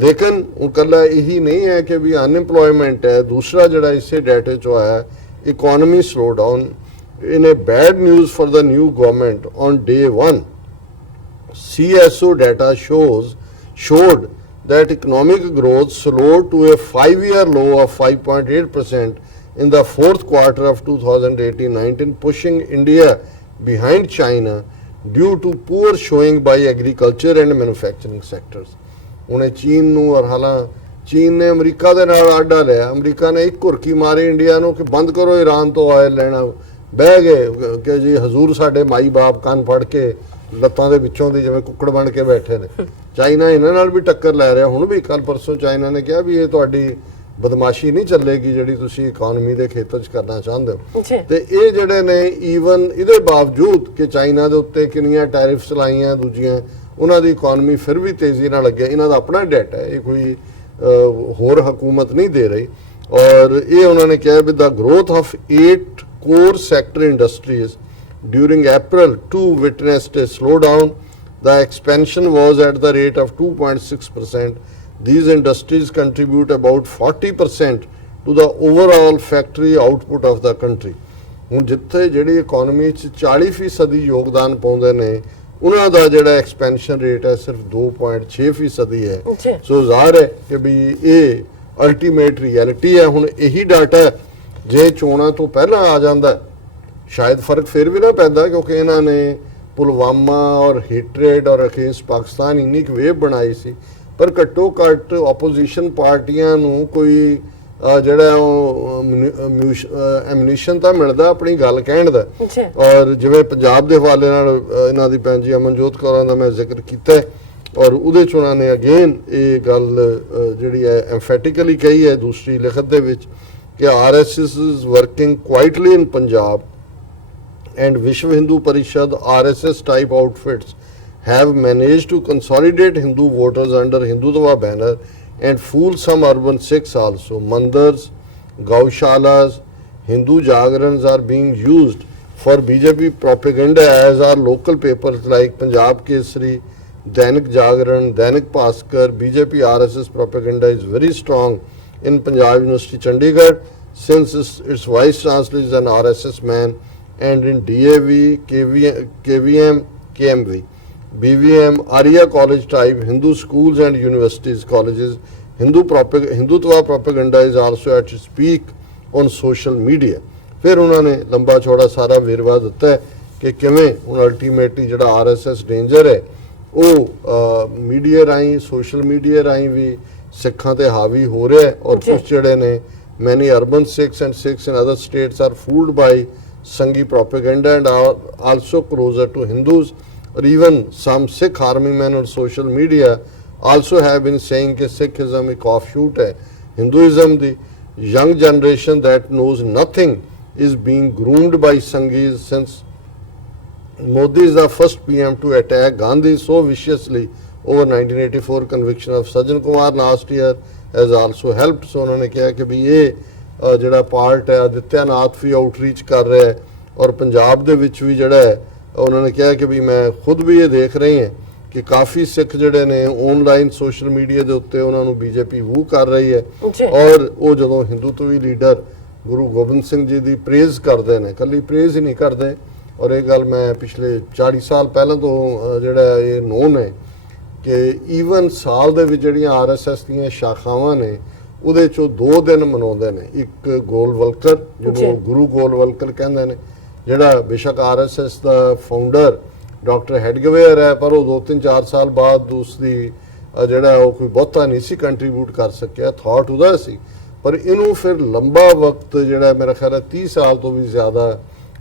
ਲੇਕਿਨ ਉਹ ਕੱਲਾ ਇਹੀ ਨਹੀਂ ਹੈ ਕਿ ਵੀ ਅਨਇੰਪਲੋਇਮੈਂਟ ਹੈ। ਦੂਸਰਾ ਜਿਹੜਾ ਇਸੇ ਡਾਟੇ 'ਚੋਂ ਆਇਆ, economy slow down. In a bad news for the new government, on day one, CSO data showed that economic growth slowed to a 5-year low of 5.8% in the fourth quarter of 2018-19, pushing India behind China due to poor showing by agriculture and manufacturing sectors. उन्हें चीन नूं और हालां चीन ने अमरीका दे नाल आडा लिया। अमरीका ने एक घुरकी मारी इंडिया नूं कि बंद करो ईरान तो ऑयल लेना। ਬਹਿ ਗਏ ਕਿ ਜੀ ਹਜ਼ੂਰ ਸਾਡੇ ਮਾਈ ਬਾਪ ਕੰਨ ਫੜ ਕੇ ਲੱਤਾਂ ਦੇ ਵਿੱਚੋਂ ਦੀ ਜਿਵੇਂ ਕੁੱਕੜ ਬਣ ਕੇ ਬੈਠੇ ਨੇ। ਚਾਈਨਾ ਇਹਨਾਂ ਨਾਲ ਵੀ ਟੱਕਰ ਲੈ ਰਿਹਾ। ਹੁਣ ਵੀ ਕੱਲ ਪਰਸੋਂ ਚਾਈਨਾ ਨੇ ਕਿਹਾ ਵੀ ਇਹ ਤੁਹਾਡੀ ਬਦਮਾਸ਼ੀ ਨਹੀਂ ਚੱਲੇਗੀ ਜਿਹੜੀ ਤੁਸੀਂ ਇਕਨੋਮੀ ਦੇ ਖੇਤਰ 'ਚ ਕਰਨਾ ਚਾਹੁੰਦੇ ਹੋ। ਤੇ ਇਹ ਜਿਹੜੇ ਨੇ ਈਵਨ ਇਹਦੇ ਬਾਵਜੂਦ ਕਿ ਚਾਈਨਾ ਦੇ ਉੱਤੇ ਕਿੰਨੀਆਂ ਟੈਰਿਫਸ ਲਾਈਆਂ ਦੂਜੀਆਂ, ਉਹਨਾਂ ਦੀ ਇਕਨੋਮੀ ਫਿਰ ਵੀ ਤੇਜ਼ੀ ਨਾਲ ਲੱਗਿਆ। ਇਹਨਾਂ ਦਾ ਆਪਣਾ ਡਾਟਾ ਹੈ, ਇਹ ਕੋਈ ਹੋਰ ਹਕੂਮਤ ਨਹੀਂ ਦੇ ਰਹੀ। ਔਰ ਇਹ ਉਹਨਾਂ ਨੇ ਕਿਹਾ ਵੀ ਦਾ growth of 8 core sector industries during April too witnessed a slowdown. The expansion was at the rate of 2.6%. These industries contribute about 40% to the overall factory output of the country. ਹੁਣ ਜਿੱਥੇ ਜਿਹੜੀ ਇਕਨੋਮੀ 'ਚ 40% ਯੋਗਦਾਨ ਪਾਉਂਦੇ ਨੇ ਉਹਨਾਂ ਦਾ ਜਿਹੜਾ ਐਕਸਪੈਂਸ਼ਨ ਰੇਟ ਹੈ ਸਿਰਫ 2.6% ਹੈ। ਸੋ ਜ਼ਾਹਰ ਹੈ ਕਿ ਵੀ ਇਹ ਅਲਟੀਮੇਟ ਰਿਐਲਿਟੀ ਹੈ। ਹੁਣ ਇਹੀ ਡਾਟਾ ਜੇ ਚੋਣਾਂ ਤੋਂ ਪਹਿਲਾਂ ਆ ਜਾਂਦਾ ਸ਼ਾਇਦ ਫਰਕ ਫਿਰ ਵੀ ਨਾ ਪੈਂਦਾ, ਕਿਉਂਕਿ ਇਹਨਾਂ ਨੇ ਪੁਲਵਾਮਾ ਔਰ ਹੀਟਰੇਡ ਔਰ ਅਗੇਂਸਟ ਪਾਕਿਸਤਾਨ ਇੰਨੀ ਕੁ ਵੇਵ ਬਣਾਈ ਸੀ, ਪਰ ਘੱਟੋ ਘੱਟ ਆਪੋਜੀਸ਼ਨ ਪਾਰਟੀਆਂ ਨੂੰ ਕੋਈ ਜਿਹੜਾ ਉਹ ਐਮਨੀਸ਼ਨ ਤਾਂ ਮਿਲਦਾ ਆਪਣੀ ਗੱਲ ਕਹਿਣ ਦਾ। ਔਰ ਜਿਵੇਂ ਪੰਜਾਬ ਦੇ ਹਵਾਲੇ ਨਾਲ ਇਹਨਾਂ ਦੀ ਭੈਣ ਜੀ ਅਮਨਜੋਤ ਕੌਰਾਂ ਦਾ ਮੈਂ ਜ਼ਿਕਰ ਕੀਤਾ ਔਰ ਉਹਦੇ 'ਚ ਉਹਨਾਂ ਨੇ ਅਗੇਨ ਇਹ ਗੱਲ ਜਿਹੜੀ ਹੈ ਐਮਫੈਟਿਕਲੀ ਕਹੀ ਹੈ ਦੂਸਰੀ ਲਿਖਤ ਦੇ ਵਿੱਚ ਕਿ RSS is working ਕੁਆਇਟਲੀ in Punjab and Vishwa Hindu Parishad RSS type outfits have managed to consolidate Hindu voters under Hindutva banner and fool some urban Sikhs also. Mandars, Gaushalas, Hindu Jagarans are being used for BJP propaganda, as are local papers like Punjab Kesari, Dainik Jagaran, Dainik Bhaskar. BJP RSS propaganda is very strong in Punjab University Chandigarh since its vice chancellor is an RSS man, and in DAV, KVM, KMV, BVM, Arya College type, Hindu schools and universities, colleges, Hindutva propaganda is also at its peak on social media. ਫਿਰ ਉਹਨਾਂ ਨੇ ਲੰਬਾ ਚੌੜਾ ਸਾਰਾ ਵੇਰਵਾ ਦਿੱਤਾ ਹੈ ਕਿ ਕਿਵੇਂ ਹੁਣ ਅਲਟੀਮੇਟਲੀ ਜਿਹੜਾ RSS ਡੇਂਜਰ ਹੈ ਉਹ ਮੀਡੀਆ ਰਾਹੀਂ ਸੋਸ਼ਲ ਮੀਡੀਆ ਰਾਹੀਂ ਵੀ ਸਿੱਖਾਂ ਤੇ ਹਾਵੀ ਹੋ ਰਿਹਾ ਹੈ ਔਰ ਕੁਝ ਜਿਹੜੇ ਨੇ many urban Sikhs and Sikhs in other states are fooled by Sanghi propaganda and are also closer to Hindus, or even some Sikh army men on social media also have been saying that Sikhism is offshoot hai Hinduism. The young generation that knows nothing is being groomed by Sanghis since Modi is the first PM to attack Gandhi so viciously over 1984 conviction of Sajjan Kumar last year has also helped. So उन्होंने कहा कि भी ये ਜਿਹੜਾ ਪਾਰਟ ਹੈ ਆਦਿੱਤਿਆਨਾਥ ਵੀ ਆਊਟਰੀਚ ਕਰ ਰਿਹਾ ਹੈ ਔਰ ਪੰਜਾਬ ਦੇ ਵਿੱਚ ਵੀ ਜਿਹੜਾ ਹੈ ਉਹਨਾਂ ਨੇ ਕਿਹਾ ਕਿ ਵੀ ਮੈਂ ਖੁਦ ਵੀ ਇਹ ਦੇਖ ਰਹੀ ਹਾਂ ਕਿ ਕਾਫੀ ਸਿੱਖ ਜਿਹੜੇ ਨੇ ਆਨਲਾਈਨ ਸੋਸ਼ਲ ਮੀਡੀਆ ਦੇ ਉੱਤੇ ਉਹਨਾਂ ਨੂੰ BJP ਵੂ ਕਰ ਰਹੀ ਹੈ ਔਰ ਉਹ ਜਦੋਂ ਹਿੰਦੂਤਵੀ ਲੀਡਰ ਗੁਰੂ ਗੋਬਿੰਦ ਸਿੰਘ ਜੀ ਦੀ ਪ੍ਰੇਜ਼ ਕਰਦੇ ਨੇ, ਕੱਲੀ ਪ੍ਰੇਜ਼ ਹੀ ਨਹੀਂ ਕਰਦੇ ਔਰ ਇਹ ਗੱਲ ਮੈਂ ਪਿਛਲੇ 40 ਸਾਲ ਪਹਿਲਾਂ ਤੋਂ ਜਿਹੜਾ ਇਹ ਨੋਨ ਹੈ ਕਿ ਈਵਨ ਸਾਲ ਦੇ ਵਿੱਚ ਜਿਹੜੀਆਂ RSS ਦੀਆਂ ਸ਼ਾਖਾਵਾਂ ਨੇ ਉਹਦੇ ਚੋਂ 2 ਦਿਨ ਮਨਾਉਂਦੇ ਨੇ। ਇੱਕ ਗੋਲਵਲਕਰ ਜਿਹਨੂੰ ਗੁਰੂ ਗੋਲਵਲਕਰ ਕਹਿੰਦੇ ਨੇ, ਜਿਹੜਾ ਬੇਸ਼ੱਕ RSS ਦਾ ਫਾਊਂਡਰ ਡਾਕਟਰ ਹੈਡਗਵੇਅਰ ਹੈ ਪਰ ਉਹ 2-3-4 ਸਾਲ ਬਾਅਦ ਦੂਸਰੀ ਜਿਹੜਾ ਉਹ ਕੋਈ ਬਹੁਤਾ ਨਹੀਂ ਸੀ ਕੰਟਰੀਬਿਊਟ ਕਰ ਸਕਿਆ, ਥਾਟ ਉਹਦਾ ਸੀ ਪਰ ਇਹਨੂੰ ਫਿਰ ਲੰਬਾ ਵਕਤ ਜਿਹੜਾ ਮੇਰਾ ਖਿਆਲ ਹੈ 30 ਸਾਲ ਤੋਂ ਵੀ ਜ਼ਿਆਦਾ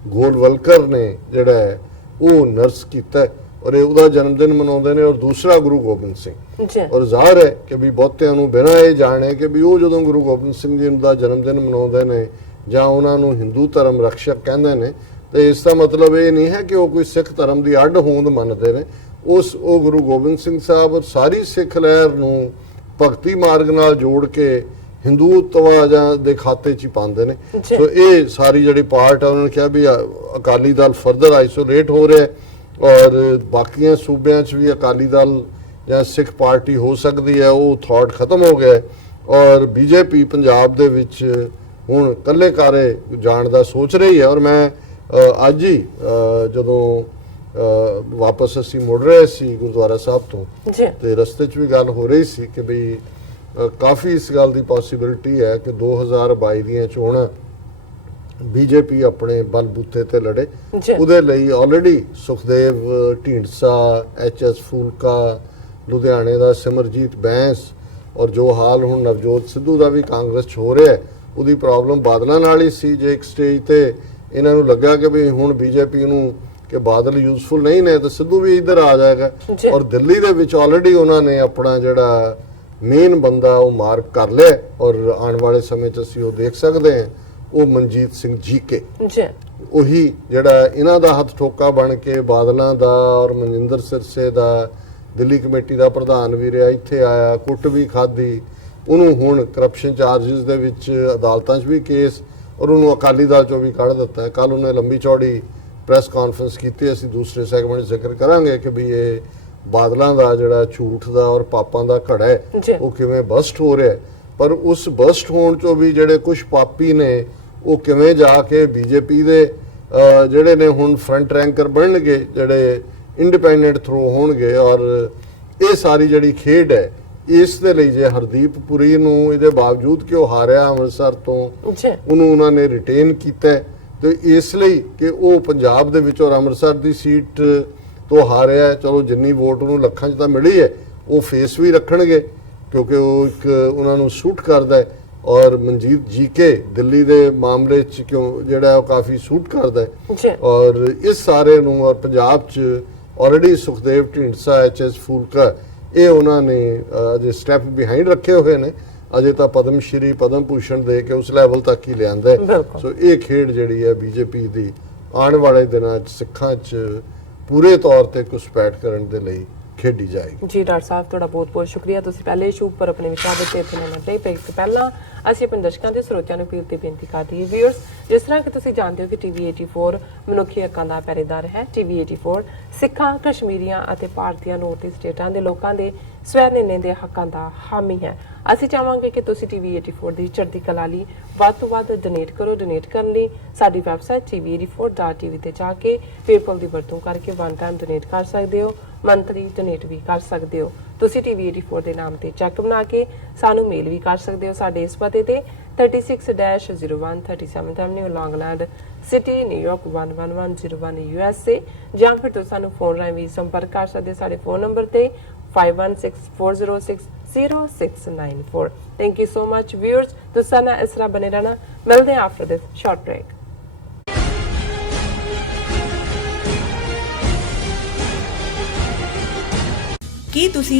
ਗੋਲਵਲਕਰ ਨੇ ਜਿਹੜਾ ਹੈ ਉਹ ਨਰਸ ਕੀਤਾ ਔਰ ਇਹ ਉਹਦਾ ਜਨਮ ਦਿਨ ਮਨਾਉਂਦੇ ਨੇ ਔਰ ਦੂਸਰਾ ਗੁਰੂ ਗੋਬਿੰਦ ਸਿੰਘ। ਔਰ ਜ਼ਾਹਰ ਹੈ ਕਿ ਵੀ ਬਹੁਤਿਆਂ ਨੂੰ ਬਿਨਾਂ ਇਹ ਜਾਣੇ ਕਿ ਵੀ ਉਹ ਜਦੋਂ ਗੁਰੂ ਗੋਬਿੰਦ ਸਿੰਘ ਜੀ ਦਾ ਜਨਮ ਦਿਨ ਮਨਾਉਂਦੇ ਨੇ ਜਾਂ ਉਹਨਾਂ ਨੂੰ ਹਿੰਦੂ ਧਰਮ ਰਖਸ਼ਕ ਕਹਿੰਦੇ ਨੇ ਤੇ ਇਸ ਦਾ ਮਤਲਬ ਇਹ ਨਹੀਂ ਹੈ ਕਿ ਉਹ ਕੋਈ ਸਿੱਖ ਧਰਮ ਦੀ ਅੱਡ ਹੋਂਦ ਮੰਨਦੇ ਨੇ। ਉਹ ਗੁਰੂ ਗੋਬਿੰਦ ਸਿੰਘ ਸਾਹਿਬ ਔਰ ਸਾਰੀ ਸਿੱਖ ਲਹਿਰ ਨੂੰ ਭਗਤੀ ਮਾਰਗ ਨਾਲ ਜੋੜ ਕੇ ਹਿੰਦੂਤਵਾ ਜਾਂ ਦੇ ਖਾਤੇ 'ਚ ਹੀ ਪਾਉਂਦੇ ਨੇ। ਸੋ ਇਹ ਸਾਰੀ ਜਿਹੜੀ ਪਾਰਟ ਹੈ ਉਹਨਾਂ ਨੇ ਕਿਹਾ ਵੀ ਅਕਾਲੀ ਦਲ ਫਰਦਰ ਆਈਸੋਲੇਟ ਹੋ ਰਿਹਾ ਔਰ ਬਾਕੀਆਂ ਸੂਬਿਆਂ 'ਚ ਵੀ ਅਕਾਲੀ ਦਲ ਜਾਂ ਸਿੱਖ ਪਾਰਟੀ ਹੋ ਸਕਦੀ ਹੈ, ਉਹ ਥਾਟ ਖਤਮ ਹੋ ਗਿਆ ਔਰ BJP ਪੰਜਾਬ ਦੇ ਵਿੱਚ ਹੁਣ ਇਕੱਲੇ ਕਾਰੇ ਜਾਣ ਦਾ ਸੋਚ ਰਹੀ ਹੈ। ਔਰ ਮੈਂ ਅੱਜ ਹੀ ਜਦੋਂ ਵਾਪਸ ਅਸੀਂ ਮੁੜ ਰਹੇ ਸੀ ਗੁਰਦੁਆਰਾ ਸਾਹਿਬ ਤੋਂ ਤੇ ਰਸਤੇ 'ਚ ਵੀ ਗੱਲ ਹੋ ਰਹੀ ਸੀ ਕਿ ਵੀ ਕਾਫੀ ਇਸ ਗੱਲ ਦੀ ਪੋਸੀਬਿਲਿਟੀ ਹੈ ਕਿ 2022 ਦੀਆਂ ਚੋਣਾਂ BJP ਆਪਣੇ ਬਲਬੂਤੇ ਤੇ ਲੜੇ। ਉਹਦੇ ਲਈ ਆਲਰੇਡੀ ਸੁਖਦੇਵ ਢੀਂਡਸਾ, HS ਫੂਲਕਾ, ਲੁਧਿਆਣੇ ਦਾ ਸਿਮਰਜੀਤ ਬੈਂਸ ਔਰ ਜੋ ਹਾਲ ਹੁਣ ਨਵਜੋਤ ਸਿੱਧੂ ਦਾ ਵੀ ਕਾਂਗਰਸ 'ਚ ਹੋ ਰਿਹਾ ਉਹਦੀ ਪ੍ਰੋਬਲਮ ਬਾਦਲਾਂ ਨਾਲ ਹੀ ਸੀ। ਜੇ ਇੱਕ ਸਟੇਜ ਤੇ ਇਹਨਾਂ ਨੂੰ ਲੱਗਾ ਕਿ ਵੀ ਹੁਣ BJP ਨੂੰ ਕਿ ਬਾਦਲ ਯੂਜ਼ਫੁਲ ਨਹੀਂ ਨੇ ਤਾਂ ਸਿੱਧੂ ਵੀ ਇੱਧਰ ਆ ਜਾਏਗਾ ਔਰ ਦਿੱਲੀ ਦੇ ਵਿੱਚ ਆਲਰੇਡੀ ਉਹਨਾਂ ਨੇ ਆਪਣਾ ਜਿਹੜਾ ਮੇਨ ਬੰਦਾ ਉਹ ਮਾਰਕ ਕਰ ਲਿਆ ਔਰ ਆਉਣ ਵਾਲੇ ਸਮੇਂ 'ਚ ਅਸੀਂ ਉਹ ਦੇਖ ਸਕਦੇ ਹਾਂ ਉਹ ਮਨਜੀਤ ਸਿੰਘ ਜੀਕੇ ਉਹੀ ਜਿਹੜਾ ਇਹਨਾਂ ਦਾ ਹੱਥ ਠੋਕਾ ਬਣ ਕੇ ਬਾਦਲਾਂ ਦਾ ਔਰ ਮਨਿੰਦਰ ਸਿਰਸੇ ਦਾ ਦਿੱਲੀ ਕਮੇਟੀ ਦਾ ਪ੍ਰਧਾਨ ਵੀ ਰਿਹਾ, ਇੱਥੇ ਆਇਆ, ਕੁੱਟ ਵੀ ਖਾਧੀ, ਉਹਨੂੰ ਹੁਣ ਕਰਪਸ਼ਨ ਚਾਰਜਸ ਦੇ ਵਿੱਚ ਅਦਾਲਤਾਂ 'ਚ ਵੀ ਕੇਸ ਔਰ ਉਹਨੂੰ ਅਕਾਲੀ ਦਲ 'ਚੋਂ ਵੀ ਕੱਢ ਦਿੱਤਾ। ਕੱਲ ਉਹਨੇ ਲੰਬੀ ਚੌੜੀ ਪ੍ਰੈਸ ਕਾਨਫਰੰਸ ਕੀਤੀ। ਅਸੀਂ ਦੂਸਰੇ ਸੈਗਮੈਂਟ 'ਚ ਜ਼ਿਕਰ ਕਰਾਂਗੇ ਕਿ ਵੀ ਇਹ ਬਾਦਲਾਂ ਦਾ ਜਿਹੜਾ ਝੂਠ ਦਾ ਔਰ ਪਾਪਾਂ ਦਾ ਘੜਾ ਹੈ ਉਹ ਕਿਵੇਂ ਬਸਟ ਹੋ ਰਿਹਾ ਹੈ, ਪਰ ਉਸ ਬਸਟ ਹੋਣ 'ਚੋਂ ਵੀ ਜਿਹੜੇ ਕੁਝ ਪਾਪੀ ਨੇ ਉਹ ਕਿਵੇਂ ਜਾ ਕੇ ਬੀਜੇਪੀ ਦੇ ਜਿਹੜੇ ਨੇ ਹੁਣ ਫਰੰਟ ਰੈਂਕਰ ਬਣਨਗੇ, ਜਿਹੜੇ ਇੰਡੀਪੈਂਡੈਂਟ ਥਰੂ ਹੋਣਗੇ। ਔਰ ਇਹ ਸਾਰੀ ਜਿਹੜੀ ਖੇਡ ਹੈ, ਇਸ ਦੇ ਲਈ ਜੇ ਹਰਦੀਪ ਪੁਰੀ ਨੂੰ ਇਹਦੇ ਬਾਵਜੂਦ ਕਿ ਉਹ ਹਾਰਿਆ ਅੰਮ੍ਰਿਤਸਰ ਤੋਂ, ਉਹਨੂੰ ਉਹਨਾਂ ਨੇ ਰਿਟੇਨ ਕੀਤਾ ਤੇ ਇਸ ਲਈ ਕਿ ਉਹ ਪੰਜਾਬ ਦੇ ਵਿੱਚ ਔਰ ਅੰਮ੍ਰਿਤਸਰ ਦੀ ਸੀਟ ਤੋਂ ਹਾਰਿਆ ਹੈ। ਚਲੋ ਜਿੰਨੀ ਵੋਟ ਉਹਨੂੰ ਲੱਖਾਂ 'ਚ ਤਾਂ ਮਿਲੀ ਹੈ, ਉਹ ਫੇਸ ਵੀ ਰੱਖਣਗੇ ਕਿਉਂਕਿ ਉਹ ਇੱਕ ਉਹਨਾਂ ਨੂੰ ਸੂਟ ਕਰਦਾ ਹੈ। ਔਰ ਮਨਜੀਤ ਜੀਕੇ ਦਿੱਲੀ ਦੇ ਮਾਮਲੇ 'ਚ ਕਿਉਂ ਜਿਹੜਾ ਉਹ ਕਾਫੀ ਸੂਟ ਕਰਦਾ ਹੈ। ਔਰ ਇਸ ਸਾਰੇ ਨੂੰ ਔਰ ਪੰਜਾਬ 'ਚ ਆਲਰੇਡੀ ਸੁਖਦੇਵ ਢੀਂਡਸਾ, HS ਫੂਲਕਾ, ਇਹ ਉਹਨਾਂ ਨੇ ਅਜੇ ਸਟੈਪ ਬਿਹਾਈਂਡ ਰੱਖੇ ਹੋਏ ਨੇ। ਅਜੇ ਤਾਂ ਪਦਮ ਸ਼੍ਰੀ, ਪਦਮ ਭੂਸ਼ਣ ਦੇ ਕੇ ਉਸ ਲੈਵਲ ਤੱਕ ਹੀ ਲਿਆਂਦਾ। ਸੋ ਇਹ ਖੇਡ ਜਿਹੜੀ ਹੈ ਬੀਜੇਪੀ ਦੀ ਆਉਣ ਵਾਲੇ ਦਿਨਾਂ 'ਚ ਸਿੱਖਾਂ 'ਚ ਪੂਰੇ ਤੌਰ ਤੇ ਘੁਸਪੈਠ ਕਰਨ ਦੇ ਲਈ ਖੇਡੀ ਜਾਏਗੀ। ਜੀ ਡਾਕਟਰ ਸਾਹਿਬ, ਤੁਹਾਡਾ ਬਹੁਤ ਬਹੁਤ ਸ਼ੁਕਰੀਆ। ਤੁਸੀਂ ਪਹਿਲੇ ਸ਼ੂ ਉੱਪਰ ਆਪਣੇ ਵਿਚਾਰ ਦਿੱਤੇ ਇੱਥੇ ਨਹੀਂ ਪਏ। ਪਹਿਲਾਂ ਅਸੀਂ ਆਪਣੇ ਦਰਸ਼ਕਾਂ ਦੇ ਸਰੋਤਿਆਂ ਨੂੰ ਅਪੀਲ ਤੇ ਬੇਨਤੀ ਕਰਦੇ ਹਾਂ ਵੀਅਰਸ, ਜਿਸ ਤਰ੍ਹਾਂ ਕਿ ਤੁਸੀਂ ਜਾਣਦੇ ਹੋ ਕਿ TV 84 ਮਨੁੱਖੀ ਹੱਕਾਂ ਦਾ ਪਹਿਰੇਦਾਰ ਹੈ। TV 84 ਸਿੱਖਾਂ, ਕਸ਼ਮੀਰੀਆਂ ਅਤੇ ਭਾਰਤੀਆਂ ਨੌਰਥ ਸਟੇਟਾਂ ਦੇ ਲੋਕਾਂ ਦੇ ਸਵੈ ਨਿਰਣੇ ਦੇ ਹੱਕਾਂ ਦਾ ਹਾਮੀ ਹੈ। ਅਸੀਂ ਚਾਹਾਂਗੇ ਕਿ ਤੁਸੀਂ TV 84 ਦੀ ਚੜ੍ਹਦੀ ਕਲਾ ਲਈ ਵੱਧ ਤੋਂ ਵੱਧ ਡੋਨੇਟ ਕਰੋ। ਡੋਨੇਟ ਕਰਨ ਲਈ ਸਾਡੀ ਵੈਬਸਾਈਟ tv84.tv ਤੇ ਜਾ ਕੇ ਪੇਪਲ ਦੀ ਵਰਤੋਂ ਕਰਕੇ ਵਨ ਟਾਈਮ ਡੋਨੇਟ ਕਰ ਸਕਦੇ ਹੋ, ਮੰਥਲੀ ਡੋਨੇਟ ਵੀ ਕਰ ਸਕਦੇ ਹੋ। ਤੁਸੀਂ TV 84 ਦੇ ਨਾਮ ਤੇ ਚੈੱਕ ਬਣਾ ਕੇ ਸਾਨੂੰ ਮੇਲ ਵੀ ਕਰ ਸਕਦੇ ਹੋ ਸਾਡੇ ਇਸ ਪਤੇ ਤੇ 36-01 37th Avenue, Long Island City, New York 11101 USA, ਜਾਂ ਫਿਰ ਤੁਸੀਂ ਸਾਨੂੰ ਫੋਨ ਰਾਹੀਂ ਵੀ ਸੰਪਰਕ ਕਰ ਸਕਦੇ ਹੋ ਸਾਡੇ ਫੋਨ ਨੰਬਰ ਤੇ 5164060694। Thank you so much viewers. ਤੁਸੀਂ ਨਾਲ ਇਸ ਤਰ੍ਹਾਂ ਬਨੇ ਰਹਿਣਾ। ਮਿਲਦੇ ਹਾਂ ਆਫਟਰ ਦਿਸ ਸ਼ਾਰਟ ਬ੍ਰੇਕ। ਕੀ ਤੁਸੀਂ